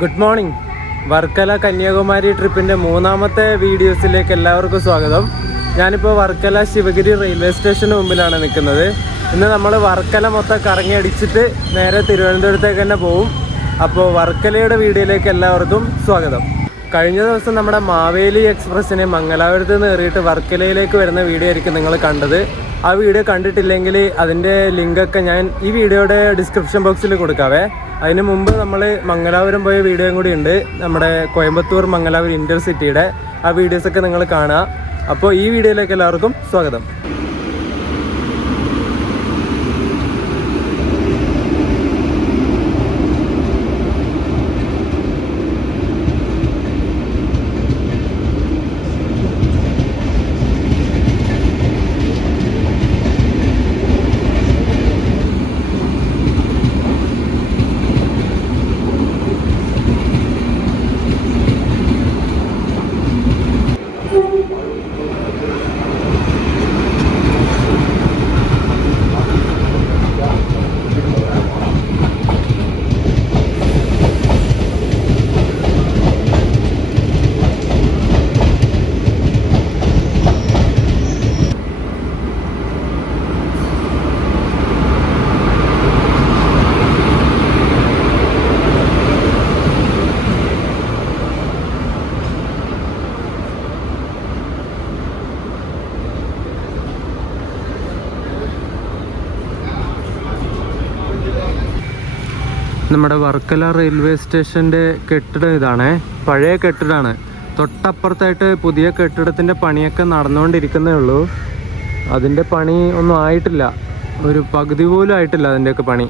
Good morning. Varkala Kanyakumari ട്രിപ്പിൻ്റെ മൂന്നാമത്തെ വീഡിയോസിലേക്ക് എല്ലാവർക്കും സ്വാഗതം. ഞാനിപ്പോൾ വർക്കല ശിവഗിരി റെയിൽവേ സ്റ്റേഷന് മുമ്പിലാണ് നിൽക്കുന്നത്. ഇന്ന് നമ്മൾ വർക്കല മൊത്തം കറങ്ങി അടിച്ചിട്ട് നേരെ തിരുവനന്തപുരത്തേക്ക് തന്നെ പോവും. അപ്പോൾ വർക്കലയുടെ വീഡിയോയിലേക്ക് എല്ലാവർക്കും സ്വാഗതം. കഴിഞ്ഞ ദിവസം നമ്മുടെ മാവേലി എക്സ്പ്രസ്സിനെ മംഗലാപുരത്ത് നിന്ന് കയറിയിട്ട് വർക്കലയിലേക്ക് വരുന്ന വീഡിയോ ആയിരിക്കും നിങ്ങൾ കണ്ടത്. ആ വീഡിയോ കണ്ടിട്ടില്ലെങ്കിൽ അതിൻ്റെ ലിങ്കൊക്കെ ഞാൻ ഈ വീഡിയോയുടെ ഡിസ്ക്രിപ്ഷൻ ബോക്സിൽ കൊടുക്കാവേ. അതിന് മുമ്പ് നമ്മൾ മംഗലാപുരം പോയ വീഡിയോയും കൂടി ഉണ്ട്, നമ്മുടെ കോയമ്പത്തൂർ മംഗലാപുരം ഇൻ്റർസിറ്റിയുടെ. ആ വീഡിയോസൊക്കെ നിങ്ങൾ കാണുക. അപ്പോൾ ഈ വീഡിയോയിലേക്ക് എല്ലാവർക്കും സ്വാഗതം. നമ്മുടെ വർക്കല റെയിൽവേ സ്റ്റേഷൻ്റെ കെട്ടിടം ഇതാണ്. പഴയ കെട്ടിടമാണ്. തൊട്ടപ്പുറത്തായിട്ട് പുതിയ കെട്ടിടത്തിൻ്റെ പണിയൊക്കെ നടന്നുകൊണ്ടിരിക്കുന്നേ ഉള്ളൂ. അതിൻ്റെ പണി ഒന്നും ആയിട്ടില്ല, ഒരു പകുതി പോലും ആയിട്ടില്ല അതിൻ്റെയൊക്കെ പണി.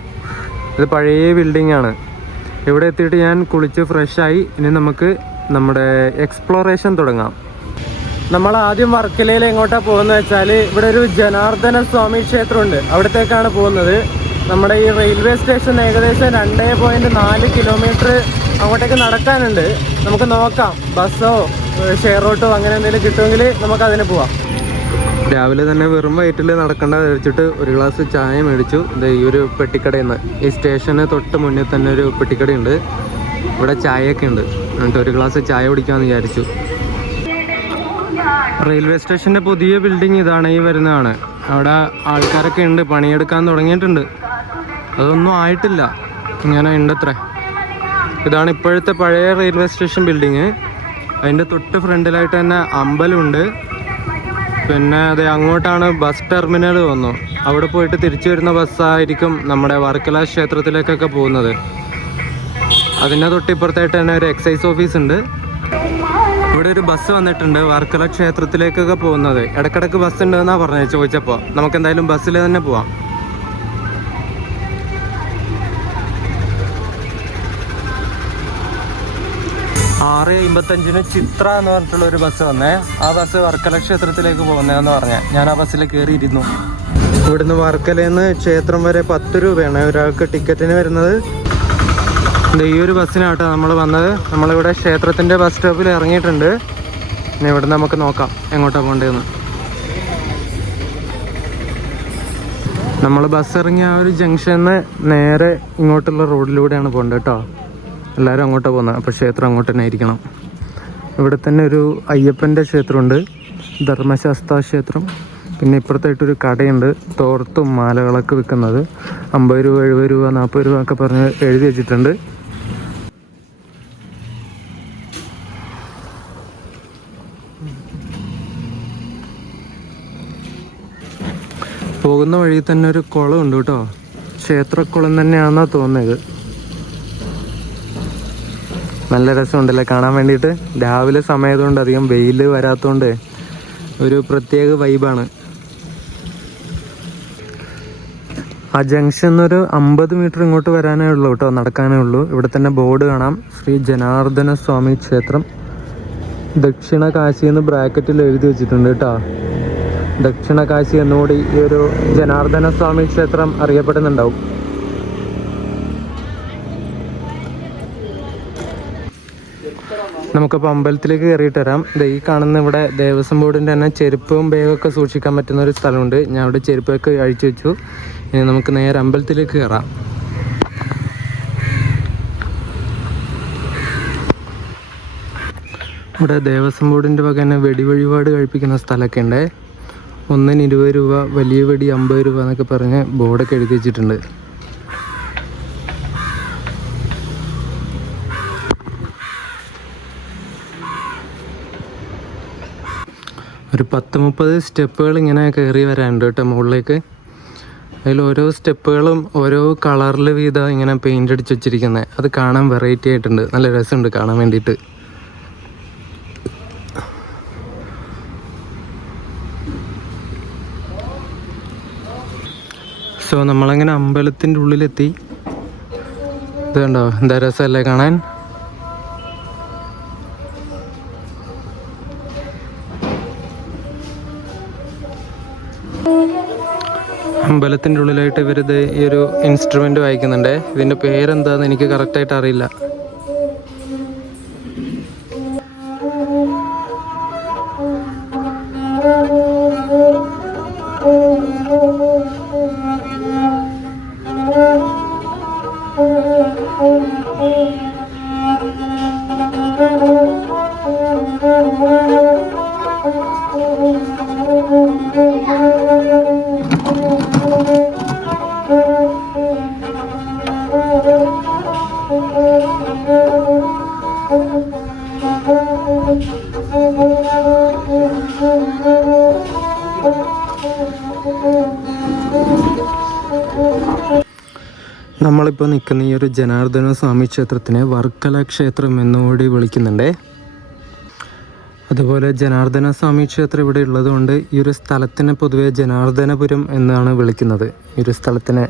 ഇത് പഴയ ബിൽഡിംഗ് ആണ്. ഇവിടെ എത്തിയിട്ട് ഞാൻ കുളിച്ച് ഫ്രഷായി. ഇനി നമുക്ക് നമ്മുടെ എക്സ്പ്ലോറേഷൻ തുടങ്ങാം. നമ്മൾ ആദ്യം വർക്കലയിൽ എങ്ങോട്ടാണ് പോകുന്നത് വെച്ചാൽ, ഇവിടെ ഒരു ജനാർദ്ദന സ്വാമി ക്ഷേത്രമുണ്ട്, അവിടത്തേക്കാണ് പോകുന്നത്. നമ്മുടെ ഈ റെയിൽവേ സ്റ്റേഷൻ ഏകദേശം 2.4 കിലോമീറ്റർ അങ്ങോട്ടേക്ക് നടക്കാനുണ്ട്. നമുക്ക് നോക്കാം, ബസ്സോ ഷെയർ ഓട്ടോ അങ്ങനെ എന്തെങ്കിലും കിട്ടുമെങ്കിൽ നമുക്ക് അതിന് പോവാം. രാവിലെ തന്നെ വെറും വയറ്റിൽ നടക്കേണ്ട വെച്ചിട്ട് ഒരു ഗ്ലാസ് ചായ മേടിച്ചു. ഈ ഒരു പെട്ടിക്കടയിൽ നിന്ന്. ഈ സ്റ്റേഷന് തൊട്ട് മുന്നിൽ തന്നെ ഒരു പെട്ടിക്കടയുണ്ട്. ഇവിടെ ചായയൊക്കെ ഉണ്ട്. എന്നിട്ട് ഒരു ഗ്ലാസ് ചായ കുടിക്കാമെന്ന് വിചാരിച്ചു. റെയിൽവേ സ്റ്റേഷൻ്റെ പുതിയ ബിൽഡിംഗ് ഇതാണ്, ഈ വരുന്നതാണ്. അവിടെ ആൾക്കാരൊക്കെ ഉണ്ട്, പണിയെടുക്കാൻ തുടങ്ങിയിട്ടുണ്ട്. അതൊന്നും ആയിട്ടില്ല, ഇങ്ങനെ ഉണ്ടത്രേ. ഇതാണ് ഇപ്പോഴത്തെ പഴയ റെയിൽവേ സ്റ്റേഷൻ ബിൽഡിങ്. അതിൻ്റെ തൊട്ട് ഫ്രണ്ടിലായിട്ട് തന്നെ അമ്പലമുണ്ട്. പിന്നെ അതെ അങ്ങോട്ടാണ് ബസ് ടെർമിനൽ തോന്നുന്നു. അവിടെ പോയിട്ട് തിരിച്ചു വരുന്ന ബസ്സായിരിക്കും നമ്മുടെ വർക്കല ക്ഷേത്രത്തിലേക്കൊക്കെ പോകുന്നത്. അതിൻ്റെ തൊട്ടിപ്പുറത്തായിട്ട് തന്നെ ഒരു എക്സൈസ് ഓഫീസ് ഉണ്ട്. ഇവിടെ ഒരു ബസ് വന്നിട്ടുണ്ട് വർക്കല ക്ഷേത്രത്തിലേക്കൊക്കെ പോകുന്നത്. ഇടക്കിടക്ക് ബസ് ഉണ്ടെന്നാണ് പറഞ്ഞത് ചോദിച്ചപ്പോൾ. നമുക്ക് എന്തായാലും ബസ്സിൽ തന്നെ പോവാം. 6:55 ചിത്ര എന്ന് പറഞ്ഞിട്ടുള്ള ഒരു ബസ് വന്നേ. ആ ബസ് വർക്കല ക്ഷേത്രത്തിലേക്ക് പോകുന്നതെന്ന് പറഞ്ഞാൽ ഞാൻ ആ ബസ്സിൽ കയറിയിരുന്നു. ഇവിടുന്ന് വർക്കലയിൽ നിന്ന് ക്ഷേത്രം വരെ 10 രൂപയാണ് ഒരാൾക്ക് ടിക്കറ്റിന് വരുന്നത്. ഈ ഒരു ബസ്സിനാട്ടോ നമ്മൾ വന്നത്. നമ്മളിവിടെ ക്ഷേത്രത്തിൻ്റെ ബസ് സ്റ്റോപ്പിൽ ഇറങ്ങിയിട്ടുണ്ട്. ഇനി ഇവിടെ നമുക്ക് നോക്കാം എങ്ങോട്ടാണ് പോകേണ്ടതെന്ന്. നമ്മൾ ബസ് ഇറങ്ങിയ ആ ഒരു ജംഗ്ഷനിൽ നിന്ന് നേരെ ഇങ്ങോട്ടുള്ള റോഡിലൂടെയാണ് പോകേണ്ടത് കേട്ടോ. എല്ലാവരും അങ്ങോട്ടാണ് പോകുന്നത്. അപ്പോൾ ക്ഷേത്രം അങ്ങോട്ട് തന്നെ ആയിരിക്കണം. ഇവിടെ തന്നെ ഒരു അയ്യപ്പൻ്റെ ക്ഷേത്രമുണ്ട്, ധർമ്മശാസ്ത്ര ക്ഷേത്രം. പിന്നെ ഇപ്പുറത്തായിട്ടൊരു കടയുണ്ട്, തോർത്തും മാലകളൊക്കെ വിൽക്കുന്നത്. 50 രൂപ, 70 രൂപ, 40 രൂപ ഒക്കെ പറഞ്ഞ് എഴുതി വെച്ചിട്ടുണ്ട്. പോകുന്ന വഴി തന്നെ ഒരു കുളമുണ്ട് കേട്ടോ. ക്ഷേത്രക്കുളം തന്നെയാണെന്നാണ് തോന്നുന്നത്. നല്ല രസമുണ്ടല്ലേ കാണാൻ വേണ്ടിയിട്ട്. രാവിലെ സമയത്തുകൊണ്ട് അധികം വെയിൽ വരാത്തതുകൊണ്ട് ഒരു പ്രത്യേക വൈബാണ്. ആ ജംഗ്ഷൻ ഒരു 50 മീറ്റർ ഇങ്ങോട്ട് വരാനേ ഉള്ളൂ കേട്ടോ, നടക്കാനേ ഉള്ളൂ. ഇവിടെ തന്നെ ബോർഡ് കാണാം, ശ്രീ ജനാർദ്ദന സ്വാമി ക്ഷേത്രം ദക്ഷിണ കാശി എന്ന് ബ്രാക്കറ്റിൽ എഴുതി വെച്ചിട്ടുണ്ട് കേട്ടോ. ദക്ഷിണ കാശി എന്നുകൂടി ഈ ഒരു ജനാർദ്ദന സ്വാമി ക്ഷേത്രം അറിയപ്പെടുന്നുണ്ടാവും. നമുക്കപ്പോൾ അമ്പലത്തിലേക്ക് കയറിയിട്ട് വരാം. ഈ കാണുന്ന ഇവിടെ ദേവസ്വം ബോർഡിൻ്റെ തന്നെ ചെരുപ്പും ബാഗൊക്കെ സൂക്ഷിക്കാൻ പറ്റുന്ന ഒരു സ്ഥലമുണ്ട്. ഞാൻ അവിടെ ചെരുപ്പൊക്കെ അഴിച്ചു വെച്ചു. ഇനി നമുക്ക് നേരെ അമ്പലത്തിലേക്ക് കയറാം. ഇവിടെ ദേവസ്വം ബോർഡിൻ്റെ വക തന്നെ വെടി വഴിപാട് കഴിപ്പിക്കുന്ന സ്ഥലമൊക്കെ ഉണ്ട്. 1-ന് 20 രൂപ, വലിയ വെടി 50 രൂപ എന്നൊക്കെ പറഞ്ഞ് ബോർഡൊക്കെ എഴുതി വെച്ചിട്ടുണ്ട്. ഒരു 10-30 സ്റ്റെപ്പുകൾ ഇങ്ങനെ കയറി വരാനുണ്ട് കേട്ടോ മുകളിലേക്ക്. അതിൽ ഓരോ സ്റ്റെപ്പുകളും ഓരോ കളറിൽ വീതം ഇങ്ങനെ പെയിൻ്റ് അടിച്ച് വെച്ചിരിക്കുന്നത്. അത് കാണാൻ വെറൈറ്റി ആയിട്ടുണ്ട്, നല്ല രസമുണ്ട് കാണാൻ വേണ്ടിയിട്ട്. സോ നമ്മളങ്ങനെ അമ്പലത്തിൻ്റെ ഉള്ളിലെത്തി. ഇത് കണ്ടോ, എന്താ രസമല്ലേ കാണാൻ. അമ്പലത്തിൻ്റെ ഉള്ളിലായിട്ട് ഇവരിത് ഈ ഒരു ഇൻസ്ട്രുമെൻ്റ് വായിക്കുന്നുണ്ട്. ഇതിൻ്റെ പേരെന്താന്ന് എനിക്ക് കറക്റ്റായിട്ട് അറിയില്ല. നമ്മളിപ്പോൾ നിൽക്കുന്ന ഈ ഒരു ജനാർദ്ദന സ്വാമി ക്ഷേത്രത്തിനെ വർക്കല ക്ഷേത്രം എന്നുകൂടി വിളിക്കുന്നുണ്ട്. അതുപോലെ ജനാർദ്ദന സ്വാമി ക്ഷേത്രം ഇവിടെ ഉള്ളതുകൊണ്ട് ഈ ഒരു സ്ഥലത്തിനെ പൊതുവെ ജനാർദ്ദനപുരം എന്നാണ് വിളിക്കുന്നത്, ഈ ഒരു സ്ഥലത്തിനെ.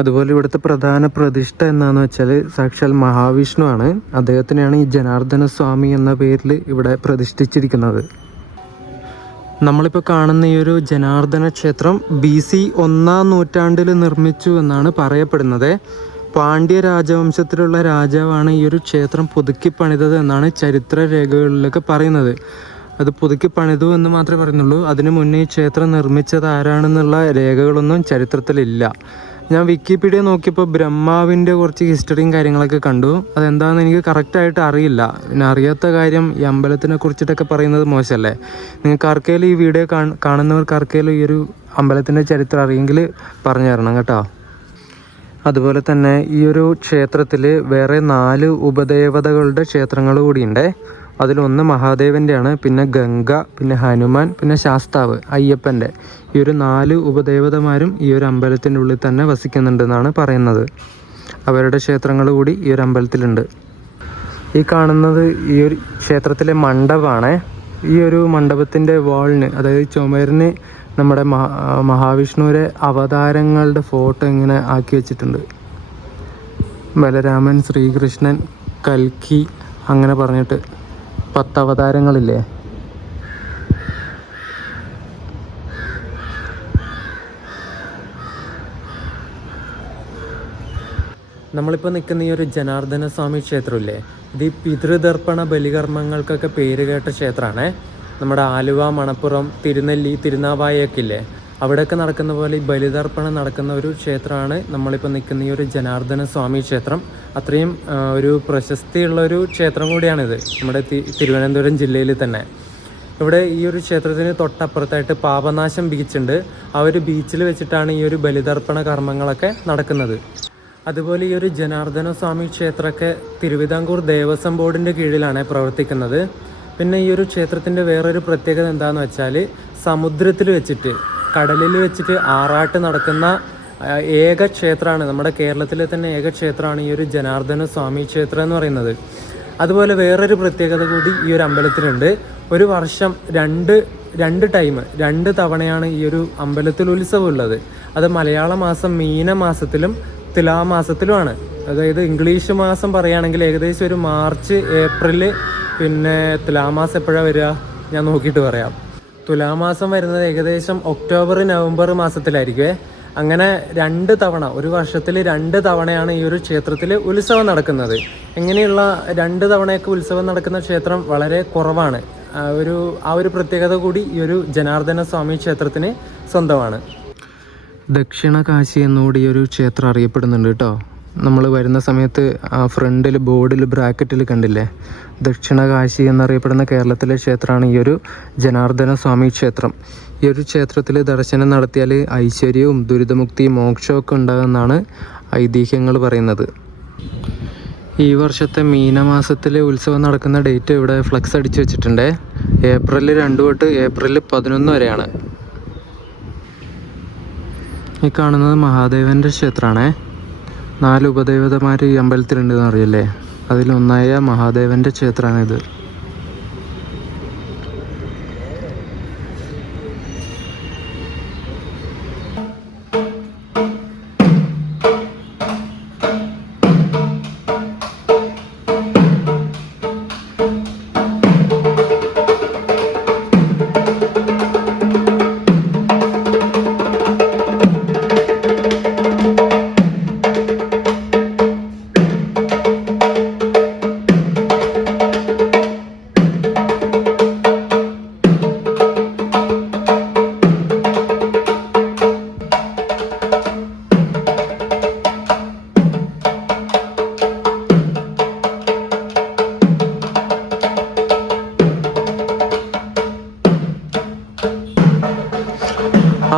അതുപോലെ ഇവിടുത്തെ പ്രധാന പ്രതിഷ്ഠ എന്താണെന്ന് വെച്ചാൽ സാക്ഷാൽ മഹാവിഷ്ണു ആണ്. അദ്ദേഹത്തിനെയാണ് ഈ ജനാർദ്ദന സ്വാമി എന്ന പേരിൽ ഇവിടെ പ്രതിഷ്ഠിച്ചിരിക്കുന്നത്. നമ്മളിപ്പോൾ കാണുന്ന ഈ ഒരു ജനാർദ്ദന ക്ഷേത്രം BC 1-ാം നൂറ്റാണ്ടിൽ നിർമ്മിച്ചു എന്നാണ് പറയപ്പെടുന്നത്. പാണ്ഡ്യ രാജവംശത്തിലുള്ള രാജാവാണ് ഈ ഒരു ക്ഷേത്രം പുതുക്കി പണിതത് എന്നാണ് ചരിത്ര രേഖകളിലൊക്കെ പറയുന്നത്. അത് പുതുക്കി പണിതു എന്ന് മാത്രമേ പറയുന്നുള്ളൂ. അതിനു മുന്നേ ഈ ക്ഷേത്രം നിർമ്മിച്ചത് ആരാണെന്നുള്ള രേഖകളൊന്നും ചരിത്രത്തിലില്ല. ഞാൻ വിക്കിപീഡിയ നോക്കിയപ്പോൾ ബ്രഹ്മാവിൻ്റെ കുറച്ച് ഹിസ്റ്ററിയും കാര്യങ്ങളൊക്കെ കണ്ടു. അതെന്താണെന്ന് എനിക്ക് കറക്റ്റായിട്ട് അറിയില്ല. പിന്നെ അറിയാത്ത കാര്യം ഈ അമ്പലത്തിനെ കുറിച്ചിട്ടൊക്കെ പറയുന്നത് മോശമല്ലേ. നിങ്ങൾക്ക് ആർക്കെങ്കിലും ഈ വീഡിയോ കാണുന്നവർക്ക് ആർക്കെങ്കിലും ഈ ഒരു അമ്പലത്തിൻ്റെ ചരിത്രം അറിയെങ്കിൽ പറഞ്ഞു തരണം കേട്ടോ. അതുപോലെ തന്നെ ഈ ഒരു ക്ഷേത്രത്തിൽ വേറെ 4 ഉപദേവതകളുടെ ക്ഷേത്രങ്ങൾ കൂടിയുണ്ട്. അതിലൊന്ന് മഹാദേവൻ്റെയാണ്, പിന്നെ ഗംഗ, പിന്നെ ഹനുമാൻ, പിന്നെ ശാസ്താവ് അയ്യപ്പൻ്റെ. ഈ ഒരു 4 ഉപദേവതമാരും ഈ ഒരു അമ്പലത്തിൻ്റെ ഉള്ളിൽ തന്നെ വസിക്കുന്നുണ്ടെന്നാണ് പറയുന്നത്. അവരുടെ ക്ഷേത്രങ്ങൾ കൂടി ഈ ഒരു അമ്പലത്തിലുണ്ട്. ഈ കാണുന്നത് ഈ ഒരു ക്ഷേത്രത്തിലെ മണ്ഡപമാണ്. ഈ ഒരു മണ്ഡപത്തിൻ്റെ വാളിന്, അതായത് ചുമരിന് നമ്മുടെ മഹാവിഷ്ണുവിൻ്റെ അവതാരങ്ങളുടെ ഫോട്ടോ ഇങ്ങനെ ആക്കി വെച്ചിട്ടുണ്ട്. ബലരാമൻ, ശ്രീകൃഷ്ണൻ, കൽക്കി അങ്ങനെ പറഞ്ഞിട്ട് 10 അവതാരങ്ങളില്ലേ. നമ്മളിപ്പോൾ നിൽക്കുന്ന ഈ ഒരു ജനാർദ്ദന സ്വാമി ക്ഷേത്രമില്ലേ, ഇത് ഈ പിതൃതർപ്പണ ബലികർമ്മങ്ങൾക്കൊക്കെ പേര് കേട്ട ക്ഷേത്രമാണ്. നമ്മുടെ ആലുവ, മണപ്പുറം, തിരുനെല്ലി, തിരുനാവായൊക്കെ ഇല്ലേ, അവിടെയൊക്കെ നടക്കുന്ന പോലെ ഈ ബലിതർപ്പണം നടക്കുന്ന ഒരു ക്ഷേത്രമാണ് നമ്മളിപ്പോൾ നിൽക്കുന്ന ഈ ഒരു ജനാർദ്ദന സ്വാമി ക്ഷേത്രം. അത്രയും ഒരു പ്രശസ്തിയുള്ളൊരു ക്ഷേത്രം കൂടിയാണിത് നമ്മുടെ തിരുവനന്തപുരം ജില്ലയിൽ തന്നെ. ഇവിടെ ഈ ഒരു ക്ഷേത്രത്തിന് തൊട്ടപ്പുറത്തായിട്ട് പാപനാശം ബീച്ചുണ്ട്. ആ ഒരു ബീച്ചിൽ വെച്ചിട്ടാണ് ഈ ഒരു ബലിതർപ്പണ കർമ്മങ്ങളൊക്കെ നടക്കുന്നത്. അതുപോലെ ഈ ഒരു ജനാർദ്ദന സ്വാമി ക്ഷേത്രമൊക്കെ തിരുവിതാംകൂർ ദേവസ്വം ബോർഡിൻ്റെ കീഴിലാണ് പ്രവർത്തിക്കുന്നത്. പിന്നെ ഈ ഒരു ക്ഷേത്രത്തിൻ്റെ വേറൊരു പ്രത്യേകത എന്താണെന്ന് വെച്ചാൽ സമുദ്രത്തിൽ വെച്ചിട്ട്, കടലിൽ വെച്ചിട്ട് ആറാട്ട് നടക്കുന്ന ഏക ക്ഷേത്രമാണ്, നമ്മുടെ കേരളത്തിലെ തന്നെ ഏക ക്ഷേത്രമാണ് ഈ ഒരു ജനാർദ്ദന സ്വാമി ക്ഷേത്രം എന്ന് പറയുന്നത്. അതുപോലെ വേറൊരു പ്രത്യേകത കൂടി ഈ ഒരു അമ്പലത്തിലുണ്ട്. ഒരു വർഷം രണ്ട് തവണയാണ് ഈ ഒരു അമ്പലത്തിൽ ഉത്സവം ഉള്ളത്. അത് മലയാള മാസം മീനമാസത്തിലും തുലാമാസത്തിലുമാണ്. അതായത് ഇംഗ്ലീഷ് മാസം പറയുകയാണെങ്കിൽ ഏകദേശം ഒരു മാർച്ച്, ഏപ്രിൽ, പിന്നെ തുലാമാസം എപ്പോഴാണ് വരിക ഞാൻ നോക്കിയിട്ട് പറയാം. തുലാമാസം വരുന്നത് ഏകദേശം ഒക്ടോബർ, നവംബർ മാസത്തിലായിരിക്കുമേ. അങ്ങനെ 2 തവണ, ഒരു വർഷത്തിൽ 2 തവണയാണ് ഈ ഒരു ക്ഷേത്രത്തിൽ ഉത്സവം നടക്കുന്നത്. ഇങ്ങനെയുള്ള 2 തവണയൊക്കെ ഉത്സവം നടക്കുന്ന ക്ഷേത്രം വളരെ കുറവാണ്. ആ ഒരു പ്രത്യേകത കൂടി ഈ ഒരു ജനാർദ്ദന സ്വാമി ക്ഷേത്രത്തിന് സ്വന്തമാണ്. ദക്ഷിണ കാശി എന്നുകൂടി ഈ ഒരു ക്ഷേത്രം അറിയപ്പെടുന്നുണ്ട് കേട്ടോ. നമ്മൾ വരുന്ന സമയത്ത് ആ ഫ്രണ്ടിൽ ബോർഡിൽ ബ്രാക്കറ്റിൽ കണ്ടില്ലേ, ദക്ഷിണകാശി എന്നറിയപ്പെടുന്ന കേരളത്തിലെ ക്ഷേത്രമാണ് ഈ ഒരു ജനാർദ്ദന സ്വാമി ക്ഷേത്രം. ഈ ഒരു ക്ഷേത്രത്തിൽ ദർശനം നടത്തിയാൽ ഐശ്വര്യവും ദുരിതമുക്തിയും മോക്ഷമൊക്കെ ഉണ്ടാകുമെന്നാണ് ഐതിഹ്യങ്ങൾ പറയുന്നത്. ഈ വർഷത്തെ മീനമാസത്തിലെ ഉത്സവം നടക്കുന്ന ഡേറ്റ് ഇവിടെ ഫ്ലക്സ് അടിച്ചു വെച്ചിട്ടുണ്ട്. ഏപ്രിൽ 2 തൊട്ട് ഏപ്രിൽ 11 വരെയാണ്. ഈ കാണുന്നത് മഹാദേവൻ്റെ ക്ഷേത്രമാണേ. 4 ഉപദേവതമാർ ഈ അമ്പലത്തിലുണ്ടെന്ന് അറിയില്ലേ, അതിലൊന്നായ മഹാദേവൻ്റെ ക്ഷേത്രമാണിത്.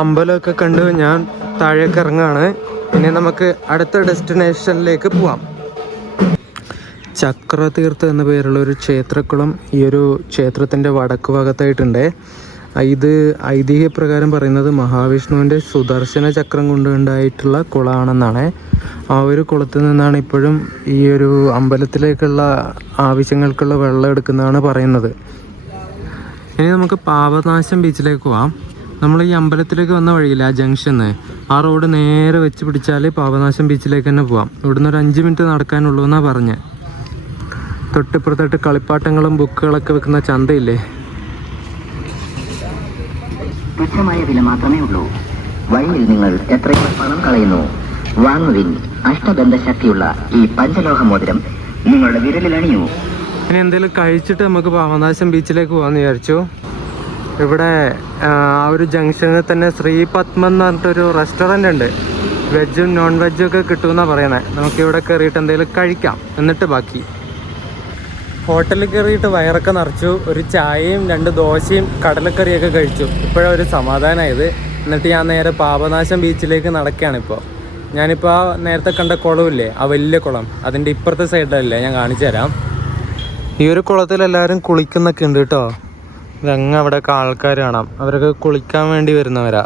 അമ്പലമൊക്കെ കണ്ട് ഞാൻ താഴേക്ക് ഇറങ്ങുകയാണ്. ഇനി നമുക്ക് അടുത്ത ഡെസ്റ്റിനേഷനിലേക്ക് പോവാം. ചക്രതീർത്ഥം എന്ന പേരുള്ള ഒരു ക്ഷേത്രക്കുളം ഈ ഒരു ക്ഷേത്രത്തിൻ്റെ വടക്ക് ഭാഗത്തായിട്ടുണ്ട്. ഇത് ഐതിഹ്യപ്രകാരം പറയുന്നത് മഹാവിഷ്ണുവിൻ്റെ സുദർശന ചക്രം കൊണ്ടുണ്ടായിട്ടുള്ള കുളമാണെന്നാണ്. ആ ഒരു കുളത്തിൽ നിന്നാണ് ഇപ്പോഴും ഈ ഒരു അമ്പലത്തിലേക്കുള്ള ആവശ്യങ്ങൾക്കുള്ള വെള്ളം എടുക്കുന്നതാണ് പറയുന്നത്. ഇനി നമുക്ക് പാപനാശം ബീച്ചിലേക്ക് പോവാം. നമ്മൾ ഈ അമ്പലത്തിലേക്ക് വന്ന വഴിയില്ല, ആ ജംഗ്ഷന്ന്, ആ റോഡ് നേരെ വെച്ച് പിടിച്ചാൽ പാപനാശം ബീച്ചിലേക്ക് തന്നെ പോവാം. ഇവിടുന്ന് ഒരു 5 മിനിറ്റ് നടക്കാനുള്ളൂ എന്നാണ് പറഞ്ഞത്. തൊട്ടിപ്പുറത്തായിട്ട് കളിപ്പാട്ടങ്ങളും ബുക്കുകളൊക്കെ വെക്കുന്ന ചന്തയില്ലേ. തുച്ഛമായ വില മാത്രമേ ഉള്ളൂ. വഴിയിൽ നിങ്ങൾ എത്രയോ പണം കളയുന്നു. വാങ്ങുവിൻ അഷ്ടബന്ധ ശക്തിയുള്ള ഈ പഞ്ചലോഹ മോതിരം നിങ്ങളുടെ വിരലിൽ അണിയൂ. ഇനി എന്തെങ്കിലും കഴിച്ചിട്ട് നമുക്ക് പാപനാശം ബീച്ചിലേക്ക് പോകാമെന്ന് വിചാരിച്ചു. ഇവിടെ ആ ഒരു ജംഗ്ഷനിൽ തന്നെ ശ്രീപത്മം എന്ന് പറഞ്ഞിട്ടൊരു റെസ്റ്റോറൻ്റ് ഉണ്ട്. വെജും നോൺ വെജും ഒക്കെ കിട്ടുമെന്നാണ് പറയുന്നത്. നമുക്കിവിടെ കയറിയിട്ട് എന്തെങ്കിലും കഴിക്കാം, എന്നിട്ട് ബാക്കി. ഹോട്ടലിൽ കയറിയിട്ട് വയറൊക്കെ നിറച്ചു. ഒരു ചായയും 2 ദോശയും കടലക്കറിയൊക്കെ കഴിച്ചു. ഇപ്പോഴൊരു സമാധാനമായത്. എന്നിട്ട് ഞാൻ നേരെ പാപനാശം ബീച്ചിലേക്ക് നടക്കുകയാണിപ്പോൾ. ഞാനിപ്പോൾ ആ നേരത്തെ കണ്ട കുളമില്ലേ, ആ വലിയ കുളം, അതിൻ്റെ ഇപ്പുറത്തെ സൈഡിലല്ലേ, ഞാൻ കാണിച്ചു തരാം. ഈ ഒരു കുളത്തിൽ എല്ലാവരും കുളിക്കുന്നൊക്കെ ഉണ്ട് കേട്ടോ. ഇതങ്ങ് അവിടെയൊക്കെ ആൾക്കാർ കാണാം, അവരൊക്കെ കുളിക്കാൻ വേണ്ടി വരുന്നവരാ.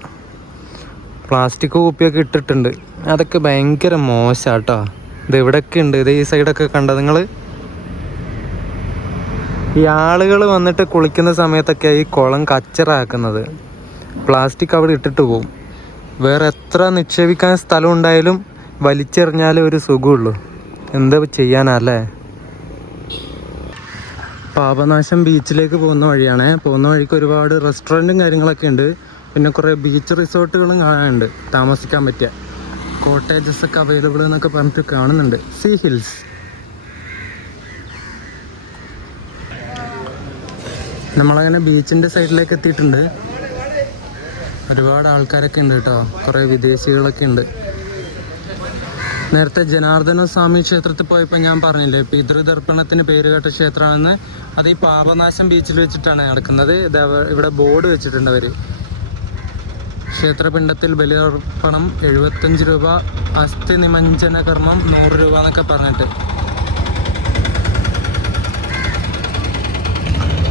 പ്ലാസ്റ്റിക് കുപ്പിയൊക്കെ ഇട്ടിട്ടുണ്ട്. അതൊക്കെ ഭയങ്കര മോശമാണ് കേട്ടോ. ഇത് ഇവിടെയൊക്കെ ഉണ്ട്, ഇത് ഈ സൈഡൊക്കെ കണ്ടോ നിങ്ങൾ? ഈ ആളുകൾ വന്നിട്ട് കുളിക്കുന്ന സമയത്തൊക്കെ ഈ കുളം കച്ചറാക്കുന്നത്. പ്ലാസ്റ്റിക് അവിടെ ഇട്ടിട്ട് പോവും. വേറെ എത്ര നിക്ഷേപിക്കാൻ സ്ഥലം ഉണ്ടായാലും വലിച്ചെറിഞ്ഞാലേ ഒരു സുഖമുള്ളൂ. എന്താ ചെയ്യാനല്ലേ. പാപനാശം ബീച്ചിലേക്ക് പോകുന്ന വഴിയാണ്. പോകുന്ന വഴിക്ക് ഒരുപാട് റെസ്റ്റോറൻറ്റും കാര്യങ്ങളൊക്കെ ഉണ്ട്. പിന്നെ കുറേ ബീച്ച് റിസോർട്ടുകളും കാണാനുണ്ട്, താമസിക്കാൻ പറ്റിയ കോട്ടേജസ് ഒക്കെ അവൈലബിൾ എന്നൊക്കെ പറഞ്ഞിട്ട് കാണുന്നുണ്ട്. Sea hills. നമ്മളങ്ങനെ ബീച്ചിൻ്റെ സൈഡിലേക്ക് എത്തിയിട്ടുണ്ട്. ഒരുപാട് ആൾക്കാരൊക്കെ ഉണ്ട് കേട്ടോ, കുറേ വിദേശികളൊക്കെ ഉണ്ട്. നേരത്തെ ജനാർദ്ദന സ്വാമി ക്ഷേത്രത്തിൽ പോയപ്പോൾ ഞാൻ പറഞ്ഞില്ലേ, പിതൃതർപ്പണത്തിന് പേരുകേട്ട ക്ഷേത്രമാണെന്ന്. അത് ഈ പാപനാശം ബീച്ചിൽ വെച്ചിട്ടാണ് നടക്കുന്നത്. ഇവിടെ ബോർഡ് വെച്ചിട്ടുണ്ട് അവർ. ക്ഷേത്രപിണ്ഡത്തിൽ ബലിയർപ്പണം 75 രൂപ, അസ്ഥി നിമഞ്ജന കർമ്മം 100 രൂപ എന്നൊക്കെ പറഞ്ഞിട്ട്.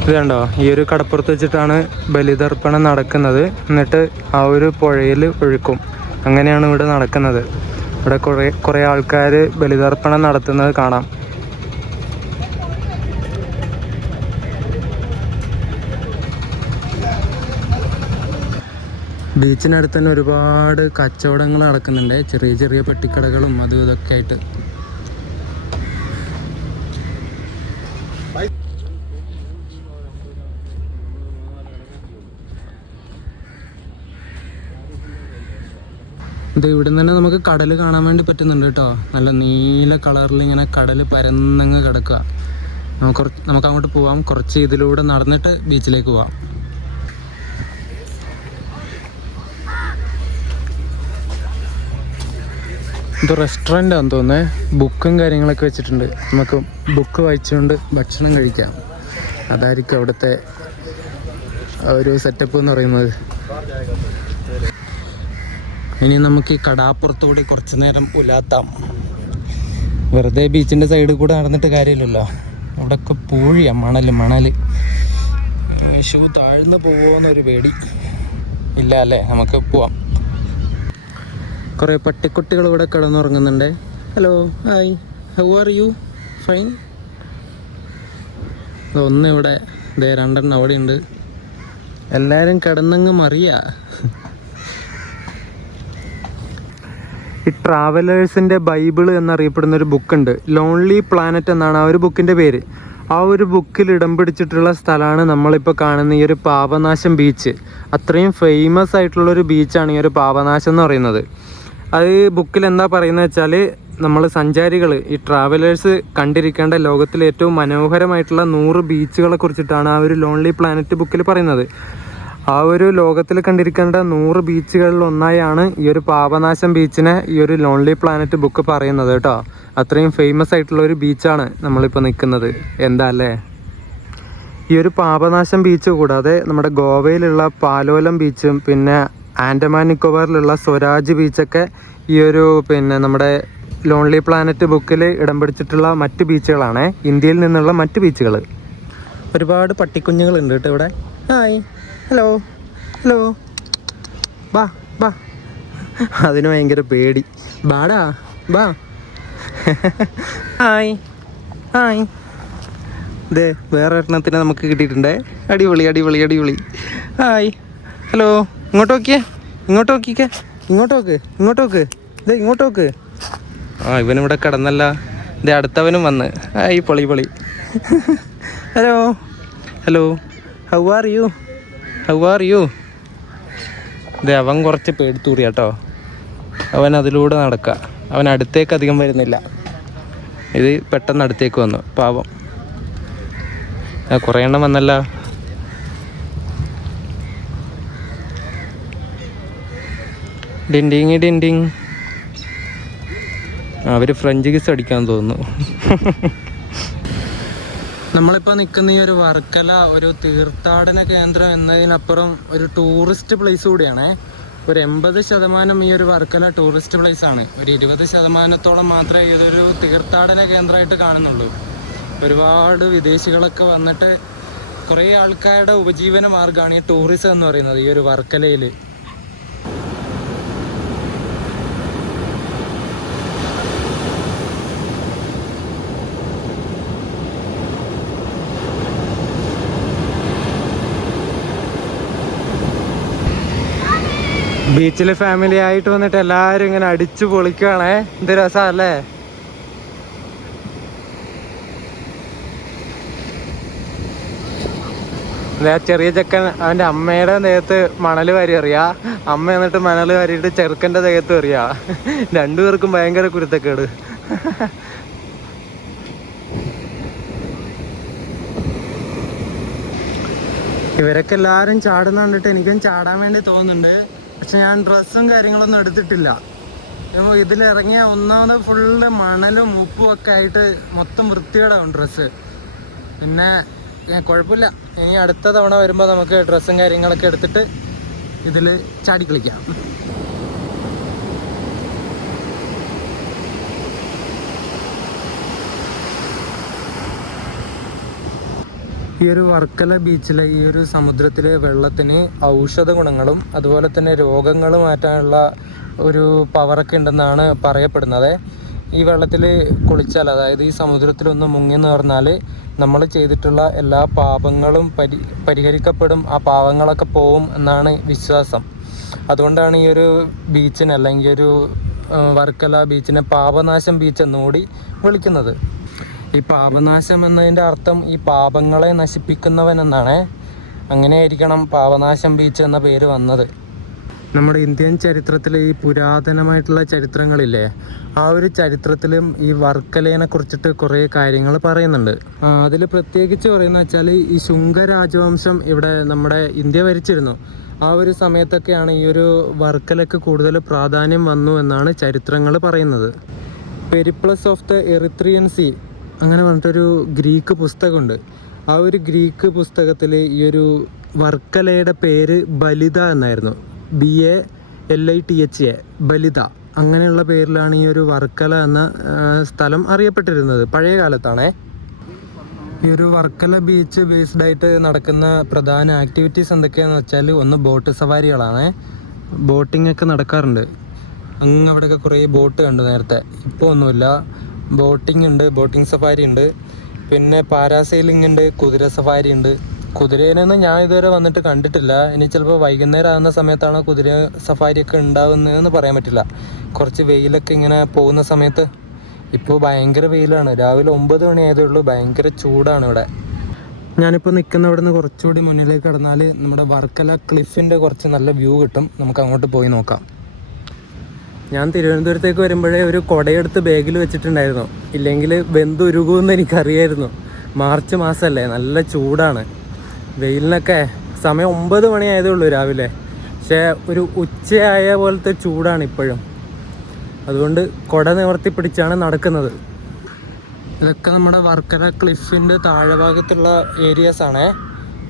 ഇത് കണ്ടോ, ഈ ഒരു കടപ്പുറത്ത് വെച്ചിട്ടാണ് ബലിതർപ്പണം നടക്കുന്നത്. എന്നിട്ട് ആ ഒരു പുഴയിൽ ഒഴുക്കും. അങ്ങനെയാണ് ഇവിടെ നടക്കുന്നത്. ഇവിടെ കുറേ ആൾക്കാർ ബലിതർപ്പണം നടത്തുന്നത് കാണാം. ബീച്ചിനടുത്ത് തന്നെ ഒരുപാട് കച്ചവടങ്ങൾ നടക്കുന്നുണ്ട്, ചെറിയ ചെറിയ പെട്ടിക്കടകളും അതും ഇതൊക്കെ ആയിട്ട്. ഇത് ഇവിടെ നിന്ന് തന്നെ നമുക്ക് കടൽ കാണാൻ വേണ്ടി പറ്റുന്നുണ്ട് കേട്ടോ. നല്ല നീല കളറിൽ ഇങ്ങനെ കടൽ പരന്നങ്ങ് കിടക്കുക. നമുക്ക് അങ്ങോട്ട് പോവാം. കുറച്ച് ഇതിലൂടെ നടന്നിട്ട് ബീച്ചിലേക്ക് പോവാം. ഇത് റെസ്റ്റോറൻ്റ് ആണെന്ന് തോന്നുന്നത്. ബുക്കും കാര്യങ്ങളൊക്കെ വെച്ചിട്ടുണ്ട്. നമുക്ക് ബുക്ക് വായിച്ചുകൊണ്ട് ഭക്ഷണം കഴിക്കാം. അതായിരിക്കും അവിടുത്തെ ഒരു സെറ്റപ്പ് എന്ന് പറയുന്നത്. ഇനി നമുക്ക് ഈ കടാപ്പുറത്തുകൂടി കുറച്ച് നേരം ഉലാത്താം. വെറുതെ ബീച്ചിൻ്റെ സൈഡിൽ കൂടെ നടന്നിട്ട് കാര്യമില്ലല്ലോ. അവിടെയൊക്കെ പൂഴിയാണ്, മണൽ. ഷൂ താഴ്ന്നു പോകുമെന്നൊരു പേടി ഇല്ല അല്ലേ? നമുക്ക് പോവാം. കുറേ പട്ടിക്കുട്ടികൾ ഇവിടെ കിടന്നുറങ്ങുന്നുണ്ട്. Hello, hi, how are you? Fine. ഒന്ന് ഇവിടെ, രണ്ടെണ്ണം അവിടെ ഉണ്ട്. എല്ലാവരും കിടന്നങ്ങ് മറിയാ. ഈ ട്രാവലേഴ്സിൻ്റെ ബൈബിൾ എന്നറിയപ്പെടുന്ന ഒരു ബുക്കുണ്ട്. ലോൺലി പ്ലാനറ്റ് എന്നാണ് ആ ഒരു ബുക്കിൻ്റെ പേര്. ആ ഒരു ബുക്കിൽ ഇടം പിടിച്ചിട്ടുള്ള സ്ഥലമാണ് നമ്മളിപ്പോൾ കാണുന്ന ഈ ഒരു പാപനാശം ബീച്ച്. അത്രയും ഫേമസ് ആയിട്ടുള്ളൊരു ബീച്ചാണ് ഈ ഒരു പാപനാശം എന്ന് പറയുന്നത്. അത് ബുക്കിൽ എന്താ പറയുന്നത് വെച്ചാൽ, നമ്മൾ സഞ്ചാരികൾ, ഈ ട്രാവലേഴ്സ് കണ്ടിരിക്കേണ്ട ലോകത്തിലെ ഏറ്റവും മനോഹരമായിട്ടുള്ള 100 ബീച്ചുകളെ കുറിച്ചിട്ടാണ് ആ ഒരു ലോൺലി പ്ലാനറ്റ് ബുക്കിൽ പറയുന്നത്. ആ ഒരു ലോകത്തിൽ കണ്ടിരിക്കേണ്ട 100 ബീച്ചുകളിൽ ഒന്നായാണ് ഈ ഒരു പാപനാശം ബീച്ചിനെ ഈ ഒരു ലോൺലി പ്ലാനറ്റ് ബുക്ക് പറയുന്നത് കേട്ടോ. അത്രയും ഫേമസ് ആയിട്ടുള്ള ഒരു ബീച്ചാണ് നമ്മളിപ്പോൾ നിൽക്കുന്നത്. എന്താ അല്ലേ? ഈ ഒരു പാപനാശം ബീച്ച് കൂടാതെ നമ്മുടെ ഗോവയിലുള്ള പാലോലം ബീച്ചും പിന്നെ ആൻഡമാൻ നിക്കോബാറിലുള്ള സ്വരാജ് ബീച്ചൊക്കെ ഈ ഒരു നമ്മുടെ ലോൺലി പ്ലാനറ്റ് ബുക്കിൽ ഇടം പിടിച്ചിട്ടുള്ള മറ്റ് ബീച്ചുകളാണ്. ഇന്ത്യയിൽ നിന്നുള്ള മറ്റ് ബീച്ചുകൾ. ഒരുപാട് പട്ടിക്കുഞ്ഞുങ്ങളുണ്ട് കേട്ടോ ഇവിടെ. ഹായ്, ഹലോ, ഹലോ, ബാ ബാ. അതിന് ഭയങ്കര പേടി. ബാടാ ബാ. Hi hi. ഇതേ വേറെ എണ്ണത്തിന് നമുക്ക് കിട്ടിയിട്ടുണ്ടേ. അടിപൊളി അടിപൊളി അടിപൊളി. Hi, hello. ഇങ്ങോട്ട് നോക്കിയേ, ഇങ്ങോട്ട് നോക്കിക്കേ, ഇങ്ങോട്ട് നോക്ക്, ഇങ്ങോട്ട് നോക്ക്, ഇതേ ഇങ്ങോട്ട് നോക്ക്. ഇവനിവിടെ കിടന്നല്ല. ഇതേ അടുത്തവനും വന്ന്. ഹായ്, പൊളി പൊളി. Hello, hello, how are U? How are U? ഇതേ അവൻ കുറച്ച് പേടിത്തൂറി കേട്ടോ. അവൻ അതിലൂടെ നടക്കുക. അവൻ അടുത്തേക്ക് അധികം വരുന്നില്ല. ഇത് പെട്ടെന്ന് അടുത്തേക്ക് വന്നു, പാവം. കുറേ എണ്ണം വന്നല്ല. ഡിൻഡിങ് ഡിൻഡിങ്. അവർ ഫ്രഞ്ച് കിസ് അടിക്കാൻ തോന്നുന്നു. നമ്മളിപ്പോൾ നിൽക്കുന്ന ഈ ഒരു വർക്കല ഒരു തീർത്ഥാടന കേന്ദ്രം എന്നതിനപ്പുറം ഒരു ടൂറിസ്റ്റ് പ്ലേസ് കൂടിയാണേ. ഒരു 80% ഈ ഒരു വർക്കല ടൂറിസ്റ്റ് പ്ലേസ് ആണ്. ഒരു 20% മാത്രമേ ഇതൊരു തീർത്ഥാടന കേന്ദ്രമായിട്ട് കാണുന്നുള്ളൂ. ഒരുപാട് വിദേശികളൊക്കെ വന്നിട്ട് കുറേ ആൾക്കാരുടെ ഉപജീവന മാർഗ്ഗമാണ് ഈ ടൂറിസം എന്ന് പറയുന്നത് ഈ ഒരു വർക്കലയിൽ. ബീച്ചിൽ ഫാമിലി ആയിട്ട് വന്നിട്ട് എല്ലാവരും ഇങ്ങനെ അടിച്ചു പൊളിക്കുകയാണേ. എന്ത് രസമല്ലേ? ചെറിയ ചെക്കൻ അവൻ്റെ അമ്മയുടെ ദേഹത്ത് മണൽ വാരി എറിയാ. അമ്മ എന്നിട്ട് മണൽ വാരിയിട്ട് ചെറുക്കൻ്റെ ദേഹത്ത് എറിയാ. രണ്ടുപേർക്കും ഭയങ്കര കുരുത്തക്കേട്. ഇവരൊക്കെ എല്ലാവരും ചാടുന്ന കണ്ടിട്ട് എനിക്കും ചാടാൻ വേണ്ടി തോന്നുന്നുണ്ട്. പക്ഷെ ഞാൻ ഡ്രസ്സും കാര്യങ്ങളൊന്നും എടുത്തിട്ടില്ല. ഇതിലിറങ്ങിയ ഒന്നാമത് ഫുള്ള് മണലും ഉപ്പും ഒക്കെ ആയിട്ട് മൊത്തം വൃത്തികേടാവും ഡ്രസ്സ്. പിന്നെ കുഴപ്പമില്ല, ഇനി അടുത്ത തവണ വരുമ്പോൾ നമുക്ക് ഡ്രസ്സും കാര്യങ്ങളൊക്കെ എടുത്തിട്ട് ഇതിൽ ചാടി കളിക്കാം. ഈ ഒരു വർക്കല ബീച്ചിലെ ഈ ഒരു സമുദ്രത്തിലെ വെള്ളത്തിന് ഔഷധ ഗുണങ്ങളും അതുപോലെ തന്നെ രോഗങ്ങൾ മാറ്റാനുള്ള ഒരു പവറൊക്കെ ഉണ്ടെന്നാണ് പറയപ്പെടുന്നത്. ഈ വെള്ളത്തിൽ കുളിച്ചാൽ, അതായത് ഈ സമുദ്രത്തിലൊന്ന് മുങ്ങിയെന്ന് പറഞ്ഞാൽ നമ്മൾ ചെയ്തിട്ടുള്ള എല്ലാ പാപങ്ങളും പരിഹരിക്കപ്പെടും. ആ പാപങ്ങളൊക്കെ പോവും എന്നാണ് വിശ്വാസം. അതുകൊണ്ടാണ് ഈ ഒരു ബീച്ചിനെ, അല്ലെങ്കിൽ ഒരു വർക്കല ബീച്ചിനെ പാപനാശം ബീച്ച് എന്നുകൂടി വിളിക്കുന്നത്. ഈ പാപനാശം എന്നതിൻ്റെ അർത്ഥം ഈ പാപങ്ങളെ നശിപ്പിക്കുന്നവൻ എന്നാണ്. അങ്ങനെയായിരിക്കണം പാപനാശം ബീച്ച് എന്ന പേര് വന്നത്. നമ്മുടെ ഇന്ത്യൻ ചരിത്രത്തിൽ ഈ പുരാതനമായിട്ടുള്ള ചരിത്രങ്ങളില്ലേ, ആ ഒരു ചരിത്രത്തിലും ഈ വർക്കലേനെ കുറിച്ചിട്ട് കുറേ കാര്യങ്ങൾ പറയുന്നുണ്ട്. അതിൽ പ്രത്യേകിച്ച് പറയുന്നത് വെച്ചാൽ ഈ ശുംഗ രാജവംശം ഇവിടെ നമ്മുടെ ഇന്ത്യ ഭരിച്ചിരുന്നു. ആ ഒരു സമയത്തൊക്കെയാണ് ഈ ഒരു വർക്കലയ്ക്ക് കൂടുതൽ പ്രാധാന്യം വന്നു എന്നാണ് ചരിത്രങ്ങൾ പറയുന്നത്. Periplus of the Erythraean sea അങ്ങനെ പറഞ്ഞിട്ടൊരു ഗ്രീക്ക് പുസ്തകമുണ്ട്. ആ ഒരു ഗ്രീക്ക് പുസ്തകത്തിൽ ഈ ഒരു വർക്കലയുടെ പേര് ബലിത എന്നായിരുന്നു. BALITHA, ബലിത. അങ്ങനെയുള്ള പേരിലാണ് ഈ ഒരു വർക്കല എന്ന സ്ഥലം അറിയപ്പെട്ടിരുന്നത് പഴയ കാലത്താണേ. ഈ ഒരു വർക്കല ബീച്ച് ബേസ്ഡ് ആയിട്ട് നടക്കുന്ന പ്രധാന ആക്ടിവിറ്റീസ് എന്തൊക്കെയാണെന്ന് വെച്ചാൽ, ഒന്ന് ബോട്ട് സവാരികളാണ്. ബോട്ടിംഗ് ഒക്കെ നടക്കാറുണ്ട്. അങ്ങ് അവിടെയൊക്കെ കുറേ ബോട്ട് കണ്ടു നേരത്തെ. ഇപ്പോൾ ഒന്നുമില്ല. ബോട്ടിംഗ് ഉണ്ട്, ബോട്ടിംഗ് സഫാരി ഉണ്ട്, പിന്നെ പാരാസെയിലിംഗ് ഉണ്ട്, കുതിര സഫാരി ഉണ്ട്. കുതിരേനൊന്നും ഞാൻ ഇതുവരെ വന്നിട്ട് കണ്ടിട്ടില്ല. ഇനി ചിലപ്പോൾ വൈകുന്നേരം ആകുന്ന സമയത്താണ് കുതിര സഫാരിയൊക്കെ ഉണ്ടാകുന്നതെന്ന് പറയാൻ പറ്റില്ല. കുറച്ച് വെയിലൊക്കെ ഇങ്ങനെ പോകുന്ന സമയത്ത്. ഇപ്പോൾ ഭയങ്കര വെയിലാണ്. രാവിലെ 9 മണി ആയതേ ഉള്ളൂ. ഭയങ്കര ചൂടാണ് ഇവിടെ. ഞാനിപ്പോൾ നിൽക്കുന്ന ഇവിടെ നിന്ന് കുറച്ചുകൂടി മുന്നിലേക്ക് കടന്നാൽ നമ്മുടെ വർക്കല ക്ലിഫിൻ്റെ കുറച്ച് നല്ല വ്യൂ കിട്ടും. നമുക്ക് അങ്ങോട്ട് പോയി നോക്കാം. ഞാൻ തിരുവനന്തപുരത്തേക്ക് വരുമ്പോഴേ ഒരു കുടയെടുത്ത് ബാഗിൽ വെച്ചിട്ടുണ്ടായിരുന്നു. ഇല്ലെങ്കിൽ വെന്തുരുകുമെന്ന് എനിക്കറിയായിരുന്നു. മാർച്ച് മാസമല്ലേ, നല്ല ചൂടാണ്. വെയിലിനൊക്കെ സമയം 9 മണി ആയതേ ഉള്ളൂ രാവിലെ. പക്ഷേ ഒരു ഉച്ചയായ പോലത്തെ ചൂടാണ് ഇപ്പോഴും. അതുകൊണ്ട് കുട നിവർത്തി പിടിച്ചാണ് നടക്കുന്നത്. ഇതൊക്കെ നമ്മുടെ വർക്കല ക്ലിഫിൻ്റെ താഴെ ഭാഗത്തുള്ള ഏരിയാസാണ്.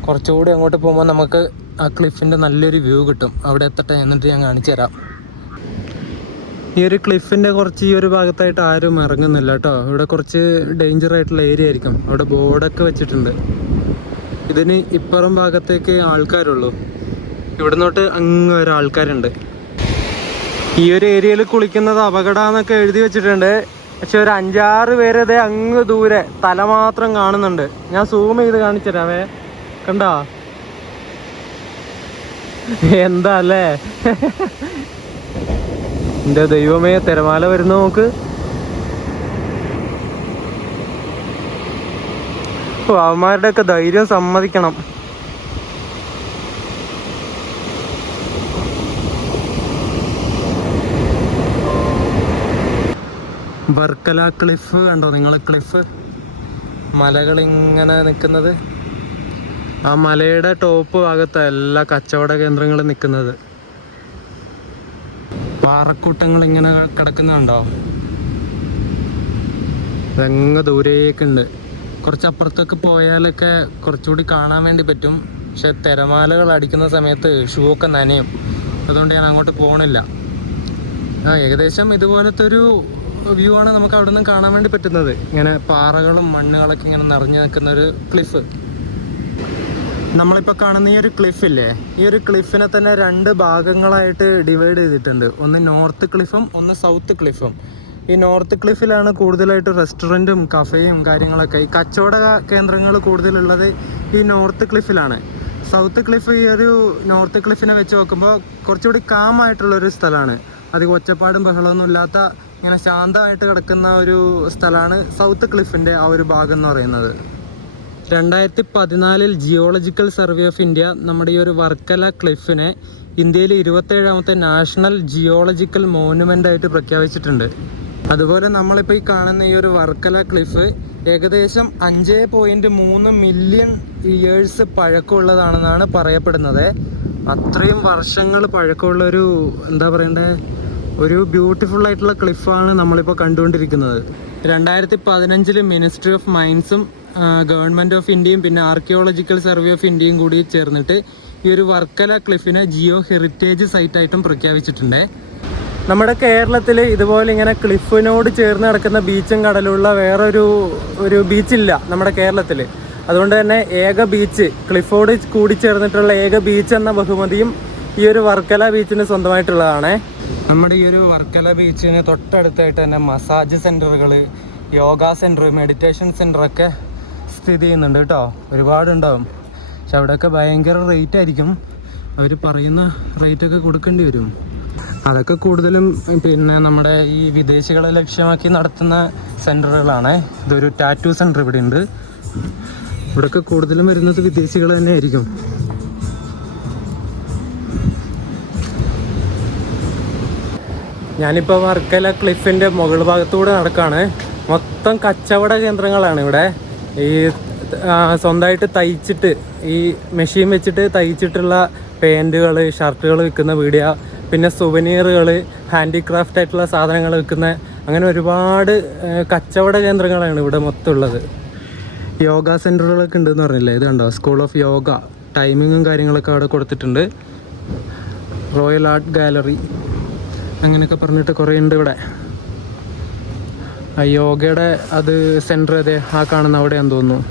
കുറച്ചുകൂടി അങ്ങോട്ട് പോകുമ്പോൾ നമുക്ക് ആ ക്ലിഫിൻ്റെ നല്ലൊരു വ്യൂ കിട്ടും. അവിടെ എത്തട്ടെ, എന്നിട്ട് ഞാൻ കാണിച്ചു തരാം. ഈ ഒരു ക്ലിഫിൻ്റെ കുറച്ച് ഈ ഒരു ഭാഗത്തായിട്ട് ആരും ഇറങ്ങുന്നില്ല കേട്ടോ. ഇവിടെ കുറച്ച് ഡേഞ്ചർ ആയിട്ടുള്ള ഏരിയ ആയിരിക്കും. അവിടെ ബോർഡൊക്കെ വെച്ചിട്ടുണ്ട്. ഇതിന് ഇപ്പുറം ഭാഗത്തേക്ക് ആൾക്കാരുള്ളൂ. ഇവിടെ നിന്നോട്ട് അങ്ങ് വരെ ആൾക്കാരുണ്ട്. ഈ ഒരു ഏരിയയിൽ കുളിക്കുന്നത് അപകടമെന്നൊക്കെ എഴുതി വെച്ചിട്ടുണ്ട്. പക്ഷെ ഒരു 5-6 പേര് അതേ അങ്ങ് ദൂരെ തല മാത്രം കാണുന്നുണ്ട്. ഞാൻ സൂം ചെയ്ത് കാണിച്ചു തരാവേ. കണ്ടോ എന്താ അല്ലേ? എൻ്റെ ദൈവമേ, തിരമാല വരുന്ന നോക്ക്. അവന്മാരുടെയൊക്കെ ധൈര്യം സമ്മതിക്കണം. വർക്കല ക്ലിഫ് കണ്ടോ നിങ്ങൾ? ക്ലിഫ് മലകളിങ്ങനെ നിൽക്കുന്നത്. ആ മലയുടെ ടോപ്പ് ഭാഗത്താണ് എല്ലാ കച്ചവട കേന്ദ്രങ്ങളും നിൽക്കുന്നത്. പാറക്കൂട്ടങ്ങൾ ഇങ്ങനെ കിടക്കുന്നുണ്ടോ? അങ്ങ് ദൂരേക്കുണ്ട്. കുറച്ചപ്പുറത്തൊക്കെ പോയാലൊക്കെ കുറച്ചുകൂടി കാണാൻ വേണ്ടി പറ്റും. പക്ഷെ തിരമാലകൾ അടിക്കുന്ന സമയത്ത് ഷൂ ഒക്കെ നനയും. അതുകൊണ്ട് ഞാൻ അങ്ങോട്ട് പോകണില്ല. ഏകദേശം ഇതുപോലത്തെ ഒരു വ്യൂ ആണ് നമുക്ക് അവിടെ നിന്ന് കാണാൻ വേണ്ടി പറ്റുന്നത്. ഇങ്ങനെ പാറകളും മണ്ണുകളൊക്കെ ഇങ്ങനെ നിറഞ്ഞു നിൽക്കുന്ന ഒരു ക്ലിഫ്. നമ്മളിപ്പോൾ കാണുന്ന ഈ ഒരു ക്ലിഫില്ലേ, ഈ ഒരു ക്ലിഫിനെ തന്നെ 2 ഭാഗങ്ങളായിട്ട് ഡിവൈഡ് ചെയ്തിട്ടുണ്ട്. ഒന്ന് നോർത്ത് ക്ലിഫും ഒന്ന് സൗത്ത് ക്ലിഫും. ഈ നോർത്ത് ക്ലിഫിലാണ് കൂടുതലായിട്ട് റെസ്റ്റോറൻറ്റും കഫേയും കാര്യങ്ങളൊക്കെ, ഈ കച്ചവട കേന്ദ്രങ്ങൾ കൂടുതലുള്ളത് ഈ നോർത്ത് ക്ലിഫിലാണ്. സൗത്ത് ക്ലിഫ് ഈ ഒരു നോർത്ത് ക്ലിഫിനെ വെച്ച് നോക്കുമ്പോൾ കുറച്ചുകൂടി കാമായിട്ടുള്ളൊരു സ്ഥലമാണ്. അധികം ഒച്ചപ്പാടും ബഹളമൊന്നും ഇല്ലാത്ത ഇങ്ങനെ ശാന്തമായിട്ട് കിടക്കുന്ന ഒരു സ്ഥലമാണ് സൗത്ത് ക്ലിഫിൻ്റെ ആ ഒരു ഭാഗം എന്ന് പറയുന്നത്. 2014 ജിയോളജിക്കൽ സർവേ ഓഫ് ഇന്ത്യ നമ്മുടെ ഈ ഒരു വർക്കല ക്ലിഫിനെ ഇന്ത്യയിൽ 27ാമത്തെ നാഷണൽ ജിയോളജിക്കൽ മോണുമെൻ്റ് ആയിട്ട് പ്രഖ്യാപിച്ചിട്ടുണ്ട്. അതുപോലെ നമ്മളിപ്പോൾ ഈ കാണുന്ന ഈ ഒരു വർക്കല ക്ലിഫ് ഏകദേശം 5.3 മില്യൺ ഇയേഴ്സ് പഴക്കമുള്ളതാണെന്നാണ് പറയപ്പെടുന്നത്. അത്രയും വർഷങ്ങൾ പഴക്കമുള്ളൊരു എന്താ പറയണ്ടേ, ഒരു ബ്യൂട്ടിഫുൾ ആയിട്ടുള്ള ക്ലിഫാണ് നമ്മളിപ്പോൾ കണ്ടുകൊണ്ടിരിക്കുന്നത്. 2015 മിനിസ്ട്രി ഓഫ് മൈൻസും ഗവൺമെൻറ് ഓഫ് ഇന്ത്യയും പിന്നെ ആർക്കിയോളജിക്കൽ സർവേ ഓഫ് ഇന്ത്യയും കൂടി ചേർന്നിട്ട് ഈ ഒരു വർക്കല ക്ലിഫിനെ ജിയോ ഹെറിറ്റേജ് സൈറ്റായിട്ടും പ്രഖ്യാപിച്ചിട്ടുണ്ട്. നമ്മുടെ കേരളത്തിൽ ഇതുപോലെ ഇങ്ങനെ ക്ലിഫിനോട് ചേർന്ന് കിടക്കുന്ന ബീച്ചും കടലുള്ള വേറൊരു ബീച്ചില്ല നമ്മുടെ കേരളത്തിൽ. അതുകൊണ്ട് തന്നെ ഏക ബീച്ച്, ക്ലിഫോട് കൂടിച്ചേർന്നിട്ടുള്ള ഏക ബീച്ച് എന്ന ബഹുമതിയും ഈ ഒരു വർക്കല ബീച്ചിന് സ്വന്തമായിട്ടുള്ളതാണ്. നമ്മുടെ ഈ ഒരു വർക്കല ബീച്ചിന് തൊട്ടടുത്തായിട്ട് തന്നെ മസാജ് സെൻറ്ററുകൾ, യോഗ സെൻറ്റർ, മെഡിറ്റേഷൻ സെൻറ്ററൊക്കെ സ്ഥിതി ചെയ്യുന്നുണ്ട് കേട്ടോ. ഒരുപാടുണ്ടാവും. പക്ഷെ അവിടെയൊക്കെ ഭയങ്കര റേറ്റ് ആയിരിക്കും. അവർ പറയുന്ന റേറ്റൊക്കെ കൊടുക്കേണ്ടി വരും. അതൊക്കെ കൂടുതലും പിന്നെ നമ്മുടെ ഈ വിദേശികളെ ലക്ഷ്യമാക്കി നടത്തുന്ന സെൻറ്ററുകളാണ്. ഇതൊരു ടാറ്റു സെൻറ്റർ ഇവിടെ ഉണ്ട്. ഇവിടെയൊക്കെ കൂടുതലും വരുന്നത് വിദേശികൾ തന്നെ ആയിരിക്കും. ഞാനിപ്പോൾ വർക്കല ക്ലിഫിൻ്റെ മുകൾ ഭാഗത്തൂടെ നടക്കുകയാണ്. മൊത്തം കച്ചവട കേന്ദ്രങ്ങളാണ് ഇവിടെ. ഈ സ്വന്തമായിട്ട് തയ്ച്ചിട്ട്, ഈ മെഷീൻ വെച്ചിട്ട് തയ്ച്ചിട്ടുള്ള പാൻറ്റുകൾ, ഷർട്ടുകൾ വിൽക്കുന്ന പീടിക, പിന്നെ സുവനീറുകൾ, ഹാൻഡിക്രാഫ്റ്റ് ആയിട്ടുള്ള സാധനങ്ങൾ വിൽക്കുന്ന, അങ്ങനെ ഒരുപാട് കച്ചവട കേന്ദ്രങ്ങളാണ് ഇവിടെ മൊത്തം ഉള്ളത്. യോഗ സെൻറ്ററുകളൊക്കെ ഉണ്ടെന്ന് പറഞ്ഞില്ലേ, ഇത് കണ്ടോ, സ്കൂൾ ഓഫ് യോഗ, ടൈമിങ്ങും കാര്യങ്ങളൊക്കെ അവിടെ കൊടുത്തിട്ടുണ്ട്. റോയൽ ആർട്ട് ഗാലറി അങ്ങനെയൊക്കെ പറഞ്ഞിട്ട് കുറേ ഉണ്ട് ഇവിടെ. ആ യോഗയുടെ അത് സെൻറ്റർ അതെ ആ കാണുന്ന അവിടെയാന്ന് തോന്നുന്നു.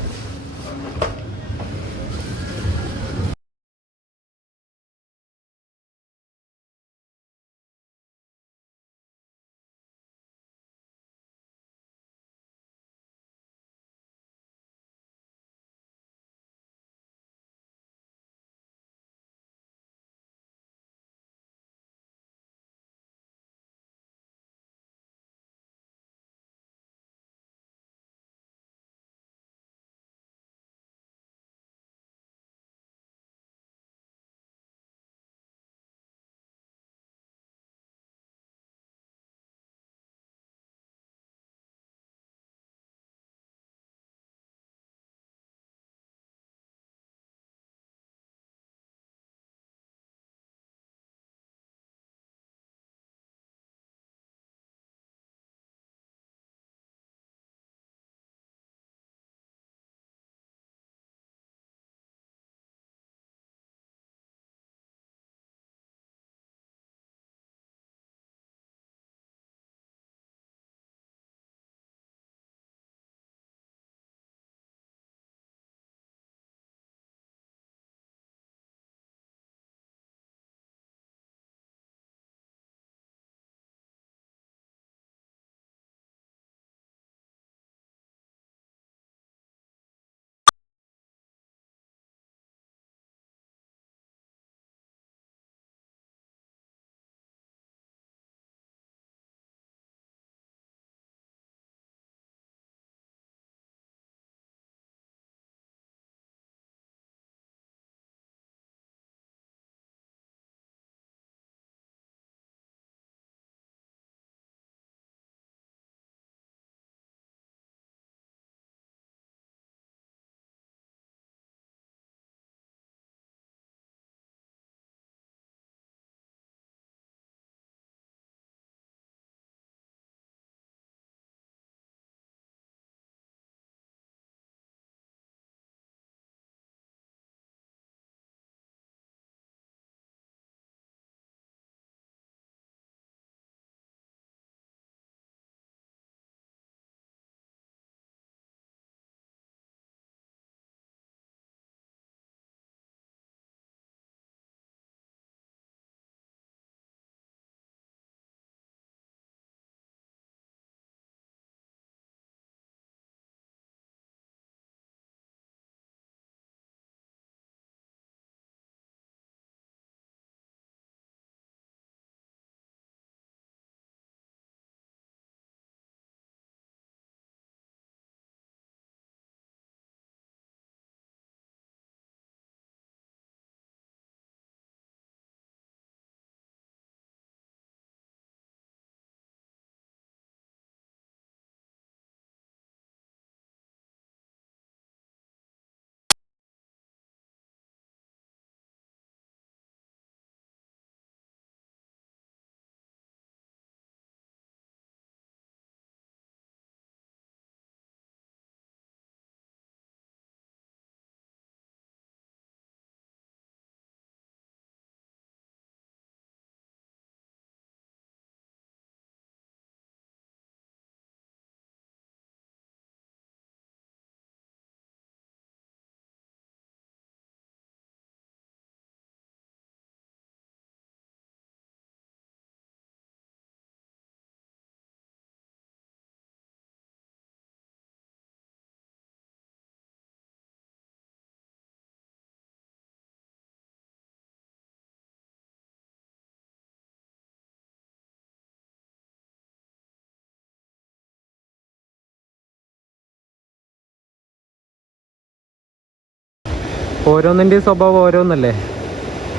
ഓരോന്നിൻ്റെയും സ്വഭാവം ഓരോന്നല്ലേ.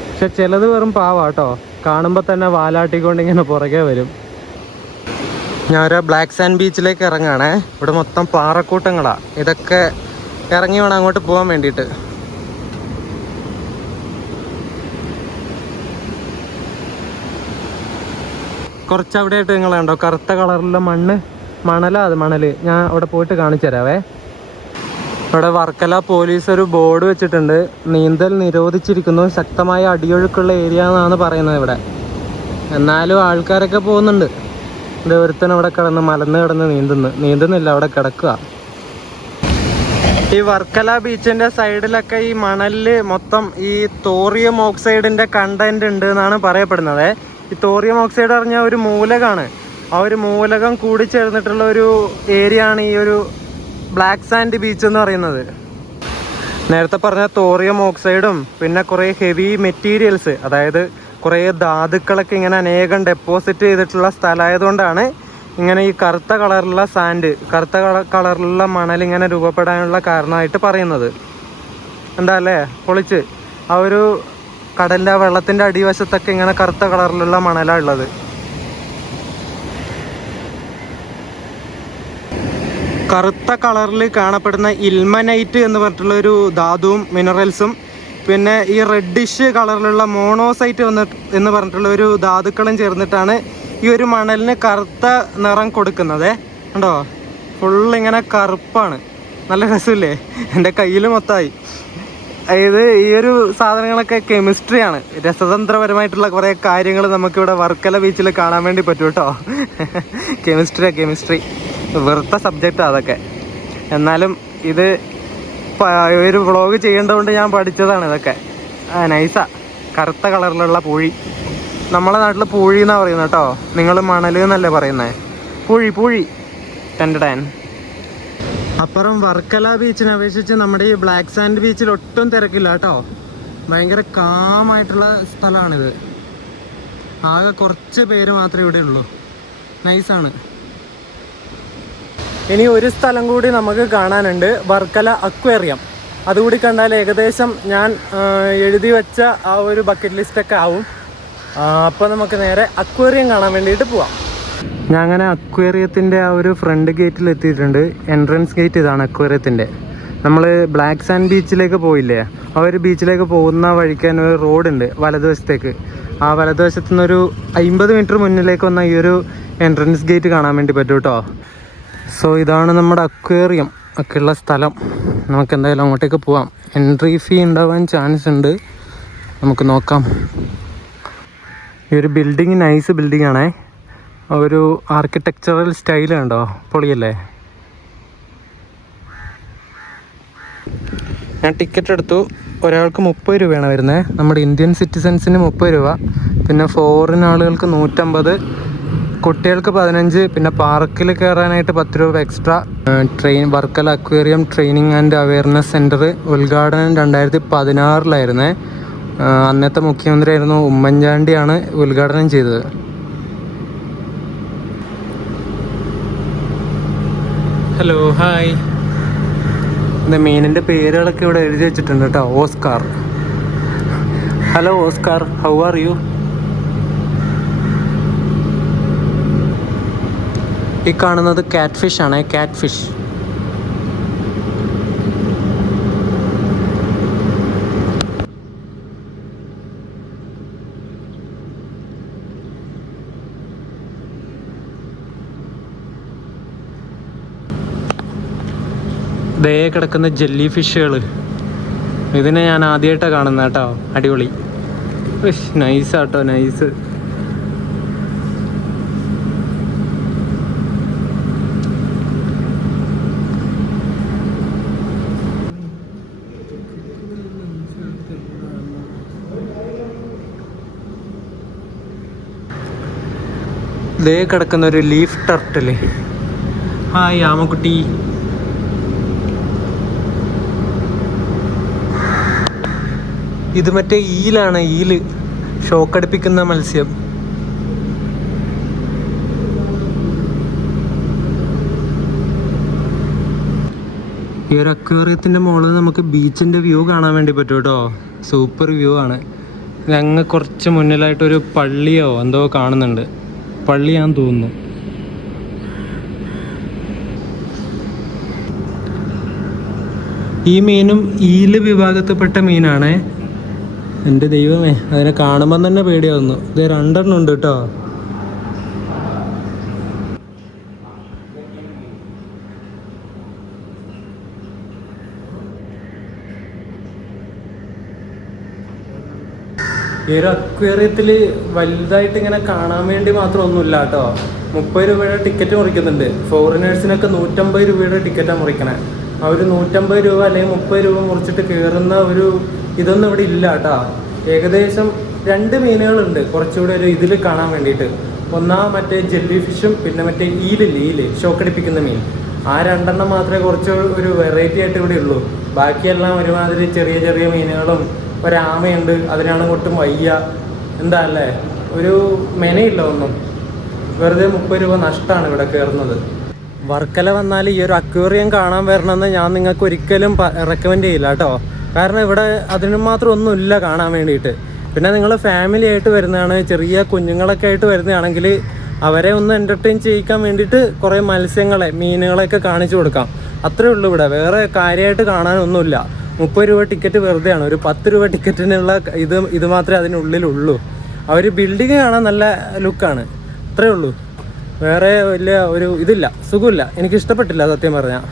പക്ഷെ ചിലത് വെറും പാവാട്ടോ, കാണുമ്പോൾ തന്നെ വാലാട്ടിക്കൊണ്ട് ഇങ്ങനെ പുറകെ വരും. ഞാൻ ഒരു ബ്ലാക്ക് സാൻഡ് ബീച്ചിലേക്ക് ഇറങ്ങുകയാണേ. ഇവിടെ മൊത്തം പാറക്കൂട്ടങ്ങളാണ്. ഇതൊക്കെ ഇറങ്ങി വേണം അങ്ങോട്ട് പോകാൻ വേണ്ടിയിട്ട്. കുറച്ച് അവിടെ ആയിട്ട് നിങ്ങൾ കണ്ടോ കറുത്ത കളറിലുള്ള മണലാ അത് മണല്. ഞാൻ അവിടെ പോയിട്ട് കാണിച്ചു തരാവേ. ഇവിടെ വർക്കല പോലീസ് ഒരു ബോർഡ് വെച്ചിട്ടുണ്ട്, നീന്തൽ നിരോധിച്ചിരിക്കുന്നു, ശക്തമായ അടിയൊഴുക്കുള്ള ഏരിയ എന്നാണ് പറയുന്നത് ഇവിടെ. എന്നാലും ആൾക്കാരൊക്കെ പോകുന്നുണ്ട്. ഇവിടെ ഒരുത്തൻ അവിടെ കിടന്ന് മലന്ന് കിടന്ന് നീന്തുന്നില്ല, അവിടെ കിടക്കുക. ഈ വർക്കല ബീച്ചിന്റെ സൈഡിലൊക്കെ ഈ മണലില് മൊത്തം ഈ തോറിയം ഓക്സൈഡിന്റെ കണ്ടന്റ് ഉണ്ട് എന്നാണ് പറയപ്പെടുന്നത്. ഈ തോറിയം ഓക്സൈഡ് പറഞ്ഞ ഒരു മൂലകമാണ്. ആ ഒരു മൂലകം കൂടിച്ചേർന്നിട്ടുള്ള ഒരു ഏരിയ ആണ് ഈ ഒരു ബ്ലാക്ക് സാൻഡ് ബീച്ച് എന്ന് പറയുന്നത്. നേരത്തെ പറഞ്ഞ തോറിയം ഓക്സൈഡും പിന്നെ കുറേ ഹെവി മെറ്റീരിയൽസ്, അതായത് കുറേ ധാതുക്കളൊക്കെ ഇങ്ങനെ അനേകം ഡെപ്പോസിറ്റ് ചെയ്തിട്ടുള്ള സ്ഥലമായതുകൊണ്ടാണ് ഇങ്ങനെ ഈ കറുത്ത കളറിലുള്ള സാൻഡ്, കറുത്ത കളറിലുള്ള മണൽ ഇങ്ങനെ രൂപപ്പെടാനുള്ള കാരണമായിട്ട് പറയുന്നത്. എന്താ അല്ലേ പൊളിച്ച്. ആ ഒരു കടലിൻ്റെ ആ വെള്ളത്തിൻ്റെ അടിവശത്തൊക്കെ ഇങ്ങനെ കറുത്ത കളറിലുള്ള മണലാണ് ഉള്ളത്. കറുത്ത കളറിൽ കാണപ്പെടുന്ന ഇൽമനൈറ്റ് എന്ന് പറഞ്ഞിട്ടുള്ള ഒരു ധാതുവും മിനറൽസും പിന്നെ ഈ റെഡിഷ് കളറിലുള്ള മോണോസൈറ്റ് എന്ന് പറഞ്ഞിട്ടുള്ള ഒരു ധാതുക്കളും ചേർന്നിട്ടാണ് ഈ ഒരു മണലിന് കറുത്ത നിറം കൊടുക്കുന്നത്. കണ്ടോ, ഫുള്ളിങ്ങനെ കറുപ്പാണ്. നല്ല രസമില്ലേ? എൻ്റെ കയ്യിൽ മൊത്തമായി. അതായത് ഈ ഒരു സാധനങ്ങളൊക്കെ കെമിസ്ട്രിയാണ്. രസതന്ത്രപരമായിട്ടുള്ള കുറേ കാര്യങ്ങൾ നമുക്കിവിടെ വർക്കല ബീച്ചിൽ കാണാൻ വേണ്ടി പറ്റും കേട്ടോ. കെമിസ്ട്രി വെറുത്ത സബ്ജക്റ്റാണ് അതൊക്കെ. എന്നാലും ഇത് ഒരു വ്ളോഗ് ചെയ്യേണ്ടതുകൊണ്ട് ഞാൻ പഠിച്ചതാണ് ഇതൊക്കെ. നൈസാ. കറുത്ത കളറിലുള്ള പൂഴി. നമ്മളെ നാട്ടിൽ പൂഴി എന്നാണ് പറയുന്നത് കേട്ടോ. നിങ്ങൾ മണൽ എന്നല്ലേ പറയുന്നത്. പൂഴി ടെൻഡൻ. അപ്പുറം വർക്കല ബീച്ചിനെ അപേക്ഷിച്ച് നമ്മുടെ ഈ ബ്ലാക്ക് സാൻഡ് ബീച്ചിൽ ഒട്ടും തിരക്കില്ല കേട്ടോ. ഭയങ്കര കാമായിട്ടുള്ള സ്ഥലമാണിത്. ആകെ കുറച്ച് പേര് മാത്രമേ ഇവിടെ ഉള്ളൂ. നൈസാണ്. ഇനി ഒരു സ്ഥലം കൂടി നമുക്ക് കാണാനുണ്ട്, വർക്കല അക്വേറിയം. അതുകൂടി കണ്ടാൽ ഏകദേശം ഞാൻ എഴുതി വെച്ച ആ ഒരു ബക്കറ്റ് ലിസ്റ്റൊക്കെ ആവും. അപ്പോൾ നമുക്ക് നേരെ അക്വേറിയം കാണാൻ വേണ്ടിയിട്ട് പോവാം. ഞാൻ അങ്ങനെ അക്വേറിയത്തിൻ്റെ ആ ഒരു ഫ്രണ്ട് ഗേറ്റിൽ എത്തിയിട്ടുണ്ട്. എൻട്രൻസ് ഗേറ്റ് ഇതാണ് അക്വേറിയത്തിൻ്റെ. നമ്മൾ ബ്ലാക്ക് സാൻഡ് ബീച്ചിലേക്ക് പോയില്ലേ, ആ ഒരു ബീച്ചിലേക്ക് പോകുന്ന വഴിക്കാൻ ഒരു റോഡുണ്ട് വലതുവശത്തേക്ക്. ആ വലതുവശത്തു നിന്നൊരു 50 മീറ്റർ മുന്നിലേക്ക് വന്ന ഈ ഒരു എൻട്രൻസ് ഗേറ്റ് കാണാൻ വേണ്ടി പറ്റും കേട്ടോ. സോ ഇതാണ് നമ്മുടെ അക്വേറിയം ഒക്കെ ഉള്ള സ്ഥലം. നമുക്ക് എന്തായാലും അങ്ങോട്ടേക്ക് പോവാം. എൻട്രി ഫീ ഉണ്ടാവാൻ ചാൻസ് ഉണ്ട്, നമുക്ക് നോക്കാം. ഈ ഒരു ബിൽഡിങ് നൈസ് ബിൽഡിംഗ് ആണേ. ഒരു ആർക്കിടെക്ചറൽ സ്റ്റൈൽ ഉണ്ടോ, പൊളിയല്ലേ. ഞാൻ ടിക്കറ്റ് എടുത്തു. ഒരാൾക്ക് 30 രൂപയാണ് വരുന്നത്. നമ്മുടെ ഇന്ത്യൻ സിറ്റിസൺസിന് 30 രൂപ, പിന്നെ ഫോറിൻ ആളുകൾക്ക് 150, കുട്ടികൾക്ക് 15, പിന്നെ പാർക്കിൽ കയറാനായിട്ട് 10 രൂപ extra. Varkala aquarium training and awareness centre ഉദ്ഘാടനം 2016 അന്നത്തെ മുഖ്യമന്ത്രിയായിരുന്നു ഉമ്മൻചാണ്ടിയാണ് ഉദ്ഘാടനം ചെയ്തത്. Hello, hi. ഇത് മീനിൻ്റെ പേരുകളൊക്കെ ഇവിടെ എഴുതി വെച്ചിട്ടുണ്ട് കേട്ടോ. Oscar. Hello Oscar, how are U? ഈ കാണുന്നത് കാറ്റ് ഫിഷ് ആണ്. കാറ്റ് ഫിഷ്. ദേ കിടക്കുന്ന ജെല്ലി ഫിഷുകൾ. ഇതിനെ ഞാൻ ആദ്യമായിട്ടാണ് കാണുന്നത് കേട്ടോ. അടിപൊളി. നൈസാട്ടോ, നൈസ്. ദേ കിടക്കുന്ന ഒരു ലീഫ് ടർട്ടിൽ. ഹായ് ആമക്കുട്ടി. ഇത് മറ്റേ ഈലാണ്. ഈല് ഷോക്കടിപ്പിക്കുന്ന മത്സ്യം. ഈ ഒരു അക്വേറിയത്തിൻ്റെ മുകളിൽ നമുക്ക് ബീച്ചിൻ്റെ വ്യൂ കാണാൻ വേണ്ടി പറ്റും കേട്ടോ. സൂപ്പർ വ്യൂ ആണ്. അങ്ങ് കുറച്ച് മുന്നിലായിട്ടൊരു പള്ളിയോ എന്തോ കാണുന്നുണ്ട്. പള്ളിയാന്ന് തോന്നുന്നു. ഈ മീനും ഈല് വിഭാഗത്തിൽപ്പെട്ട മീനാണ്. എൻ്റെ ദൈവമേ, അതിനെ കാണുമ്പോൾ തന്നെ പേടിയാവുന്നു. ഇത് 2 എണ്ണം ഉണ്ട് കേട്ടോ. ഈ ഒരു അക്വേറിയത്തിൽ വലുതായിട്ട് ഇങ്ങനെ കാണാൻ വേണ്ടി മാത്രം ഒന്നുമില്ല കേട്ടോ. 30 രൂപയുടെ ടിക്കറ്റ് മുറിക്കുന്നുണ്ട്. ഫോറിനേഴ്സിനൊക്കെ 150 രൂപയുടെ ടിക്കറ്റാണ് മുറിക്കണേ. ആ ഒരു 150 രൂപ അല്ലെങ്കിൽ 30 രൂപ മുറിച്ചിട്ട് കയറുന്ന ഒരു ഇതൊന്നും ഇവിടെ ഇല്ല കേട്ടോ. ഏകദേശം 2 മീനുകളുണ്ട് കുറച്ചുകൂടെ ഒരു ഇതിൽ കാണാൻ വേണ്ടിയിട്ട്. ഒന്നാ മറ്റേ ജെല്ലി ഫിഷും പിന്നെ മറ്റേ ഈല് ഷോക്കടിപ്പിക്കുന്ന മീൻ. ആ 2 എണ്ണം മാത്രമേ കുറച്ച് ഒരു വെറൈറ്റി ആയിട്ട് ഇവിടെ ഉള്ളൂ. ബാക്കിയെല്ലാം ഒരുമാതിരി ചെറിയ ചെറിയ മീനുകളും ഒരാമയുണ്ട്, അതിനാണ് ഒട്ടും വയ്യ. എന്താ അല്ലേ, ഒരു മെനയില്ല ഒന്നും. വെറുതെ 30 രൂപ നഷ്ടമാണ് ഇവിടെ കയറുന്നത്. വർക്കല വന്നാൽ ഈ ഒരു അക്വേറിയം കാണാൻ വരണമെന്ന് ഞാൻ നിങ്ങൾക്ക് ഒരിക്കലും റെക്കമെൻഡ് ചെയ്യില്ല കേട്ടോ. കാരണം ഇവിടെ അതിന് മാത്രം ഒന്നുമില്ല കാണാൻ വേണ്ടിയിട്ട്. പിന്നെ നിങ്ങൾ ഫാമിലി ആയിട്ട് വരുന്നതാണ്, ചെറിയ കുഞ്ഞുങ്ങളൊക്കെ ആയിട്ട് വരുന്നതാണെങ്കിൽ അവരെ ഒന്ന് എൻ്റർടൈൻ ചെയ്യിക്കാൻ വേണ്ടിയിട്ട് കുറേ മീനുകളെയൊക്കെ കാണിച്ചു കൊടുക്കാം. അത്രേ ഉള്ളൂ ഇവിടെ. വേറെ കാര്യമായിട്ട് കാണാനൊന്നുമില്ല. 30 രൂപ ടിക്കറ്റ് വെറുതെയാണ്. ഒരു 10 രൂപ ടിക്കറ്റിനുള്ള ഇത് മാത്രമേ അതിനുള്ളിലുള്ളൂ. അവർ ബിൽഡിങ് കാണാൻ നല്ല ലുക്കാണ്, അത്രേ ഉള്ളൂ. വേറെ വലിയ ഒരു ഇതില്ല, സുഖമില്ല. എനിക്ക് ഇഷ്ടപ്പെട്ടില്ല സത്യം പറഞ്ഞാൽ.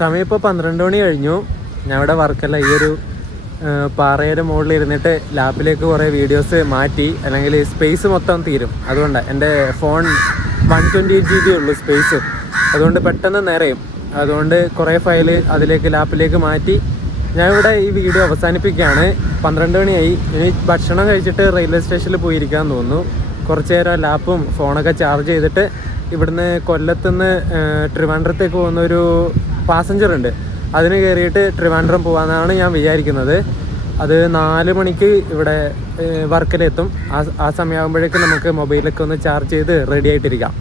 സമയം ഇപ്പോൾ 12 മണി കഴിഞ്ഞു. ഞാൻ ഇവിടെ വർക്കല്ല ഈ ഒരു പാറയുടെ മുകളിൽ ഇരുന്നിട്ട് ലാപ്പിലേക്ക് കുറേ വീഡിയോസ് മാറ്റി, അല്ലെങ്കിൽ സ്പേസ് മൊത്തം തീരും. അതുകൊണ്ടാണ് എൻ്റെ ഫോൺ 128 GB ഉള്ളൂ സ്പേസ്. അതുകൊണ്ട് പെട്ടെന്ന് നിറയും. അതുകൊണ്ട് കുറേ ഫയല് അതിലേക്ക് ലാപ്പിലേക്ക് മാറ്റി ഞാൻ ഇവിടെ ഈ വീഡിയോ അവസാനിപ്പിക്കുകയാണ്. 12 മണിയായി. ഇനി ഭക്ഷണം കഴിച്ചിട്ട് റെയിൽവേ സ്റ്റേഷനിൽ പോയിരിക്കാൻ തോന്നുന്നു. കുറച്ച് നേരം ലാപ്പും ഫോണൊക്കെ ചാർജ് ചെയ്തിട്ട് ഇവിടുന്ന് കൊല്ലത്തുനിന്ന് ട്രിവാൻഡ്രത്തേക്ക് പോകുന്നൊരു പാസഞ്ചർ ഉണ്ട്, അതിന് കയറിയിട്ട് ട്രിവാൻഡ്രം പോകാമെന്നാണ് ഞാൻ വിചാരിക്കുന്നത്. അത് 4 മണിക്ക് ഇവിടെ വർക്കലെത്തും. ആ സമയമാകുമ്പോഴേക്കും നമുക്ക് മൊബൈലൊക്കെ ഒന്ന് ചാർജ് ചെയ്ത് റെഡി ആയിട്ടിരിക്കാം.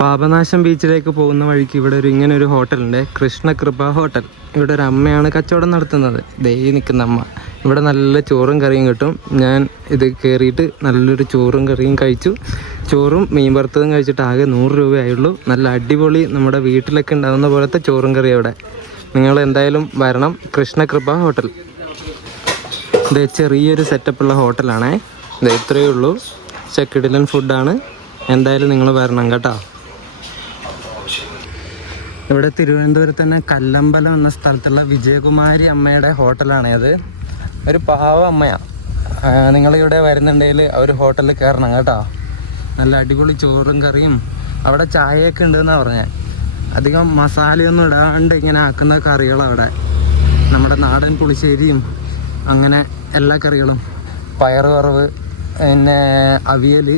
പാപനാശം ബീച്ചിലേക്ക് പോകുന്ന വഴിക്ക് ഇവിടെ ഇങ്ങനെ ഒരു ഹോട്ടലുണ്ട്, കൃഷ്ണകൃപ ഹോട്ടൽ. ഇവിടെ ഒരു അമ്മയാണ് കച്ചവടം നടത്തുന്നത്. ദേ നിൽക്കുന്ന അമ്മ. ഇവിടെ നല്ല ചോറും കറിയും കിട്ടും. ഞാൻ ഇത് കയറിയിട്ട് നല്ലൊരു ചോറും കറിയും കഴിച്ചു. ചോറും മീൻ വറുത്തതും കഴിച്ചിട്ട് ആകെ 100 രൂപയായുള്ളൂ. നല്ല അടിപൊളി നമ്മുടെ വീട്ടിലൊക്കെ ഉണ്ടാകുന്ന പോലത്തെ ചോറും കറിയും അവിടെ. നിങ്ങൾ എന്തായാലും വരണം. കൃഷ്ണകൃപ ഹോട്ടൽ. ഇത് ചെറിയൊരു സെറ്റപ്പുള്ള ഹോട്ടലാണേ. ഇത് ഇത്രയേ ഉള്ളൂ. ചെക്കിടിലൻ ഫുഡാണ്. എന്തായാലും നിങ്ങൾ വരണം കേട്ടോ. ഇവിടെ തിരുവനന്തപുരത്ത് തന്നെ കല്ലമ്പലം എന്ന സ്ഥലത്തുള്ള വിജയകുമാരി അമ്മയുടെ ഹോട്ടലാണ് അത്. ഒരു പാവ അമ്മയാണ്. നിങ്ങളിവിടെ വരുന്നുണ്ടെങ്കിൽ ആ ഒരു ഹോട്ടലിൽ കയറണം കേട്ടോ. നല്ല അടിപൊളി ചോറും കറിയും. അവിടെ ചായയൊക്കെ ഉണ്ടെന്നാണ് പറഞ്ഞത്. അധികം മസാലയൊന്നും ഇടാണ്ട് ഇങ്ങനെ ആക്കുന്ന കറികളവിടെ. നമ്മുടെ നാടൻ പുളിശ്ശേരിയും അങ്ങനെ എല്ലാ കറികളും, പയറ് വറവ്, പിന്നെ അവിയൽ,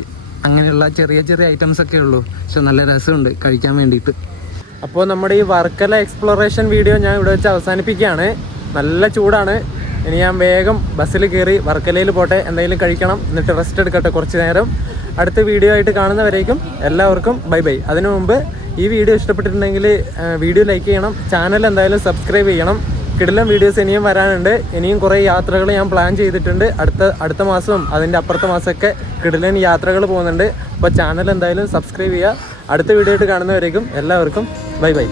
അങ്ങനെയുള്ള ചെറിയ ചെറിയ ഐറ്റംസൊക്കെ ഉള്ളൂ. പക്ഷെ നല്ല രസമുണ്ട് കഴിക്കാൻ വേണ്ടിയിട്ട്. അപ്പോൾ നമ്മുടെ ഈ വർക്കല എക്സ്പ്ലോറേഷൻ വീഡിയോ ഞാൻ ഇവിടെ വെച്ച് അവസാനിപ്പിക്കുകയാണ്. നല്ല ചൂടാണ്. ഇനി ഞാൻ വേഗം ബസ്സിൽ കയറി വർക്കലയിൽ പോട്ടെ, എന്തെങ്കിലും കഴിക്കണം, എന്നിട്ട് റെസ്റ്റ് എടുക്കട്ടെ കുറച്ച് നേരം. അടുത്ത വീഡിയോ ആയിട്ട് കാണുന്നവരേക്കും എല്ലാവർക്കും ബൈ ബൈ. അതിനു മുമ്പ് ഈ വീഡിയോ ഇഷ്ടപ്പെട്ടിട്ടുണ്ടെങ്കിൽ വീഡിയോ ലൈക്ക് ചെയ്യണം, ചാനൽ എന്തായാലും സബ്സ്ക്രൈബ് ചെയ്യണം. കിടിലൻ വീഡിയോസ് ഇനിയും വരാനുണ്ട്. ഇനിയും കുറേ യാത്രകൾ ഞാൻ പ്ലാൻ ചെയ്തിട്ടുണ്ട്. അടുത്ത മാസവും അതിൻ്റെ അപ്പുറത്തെ മാസമൊക്കെ കിടിലൻ യാത്രകൾ പോകുന്നുണ്ട്. അപ്പോൾ ചാനൽ എന്തായാലും സബ്സ്ക്രൈബ് ചെയ്യുക. അടുത്ത വീഡിയോ ആയിട്ട് കാണുന്നവരേക്കും എല്ലാവർക്കും ബൈ ബൈ.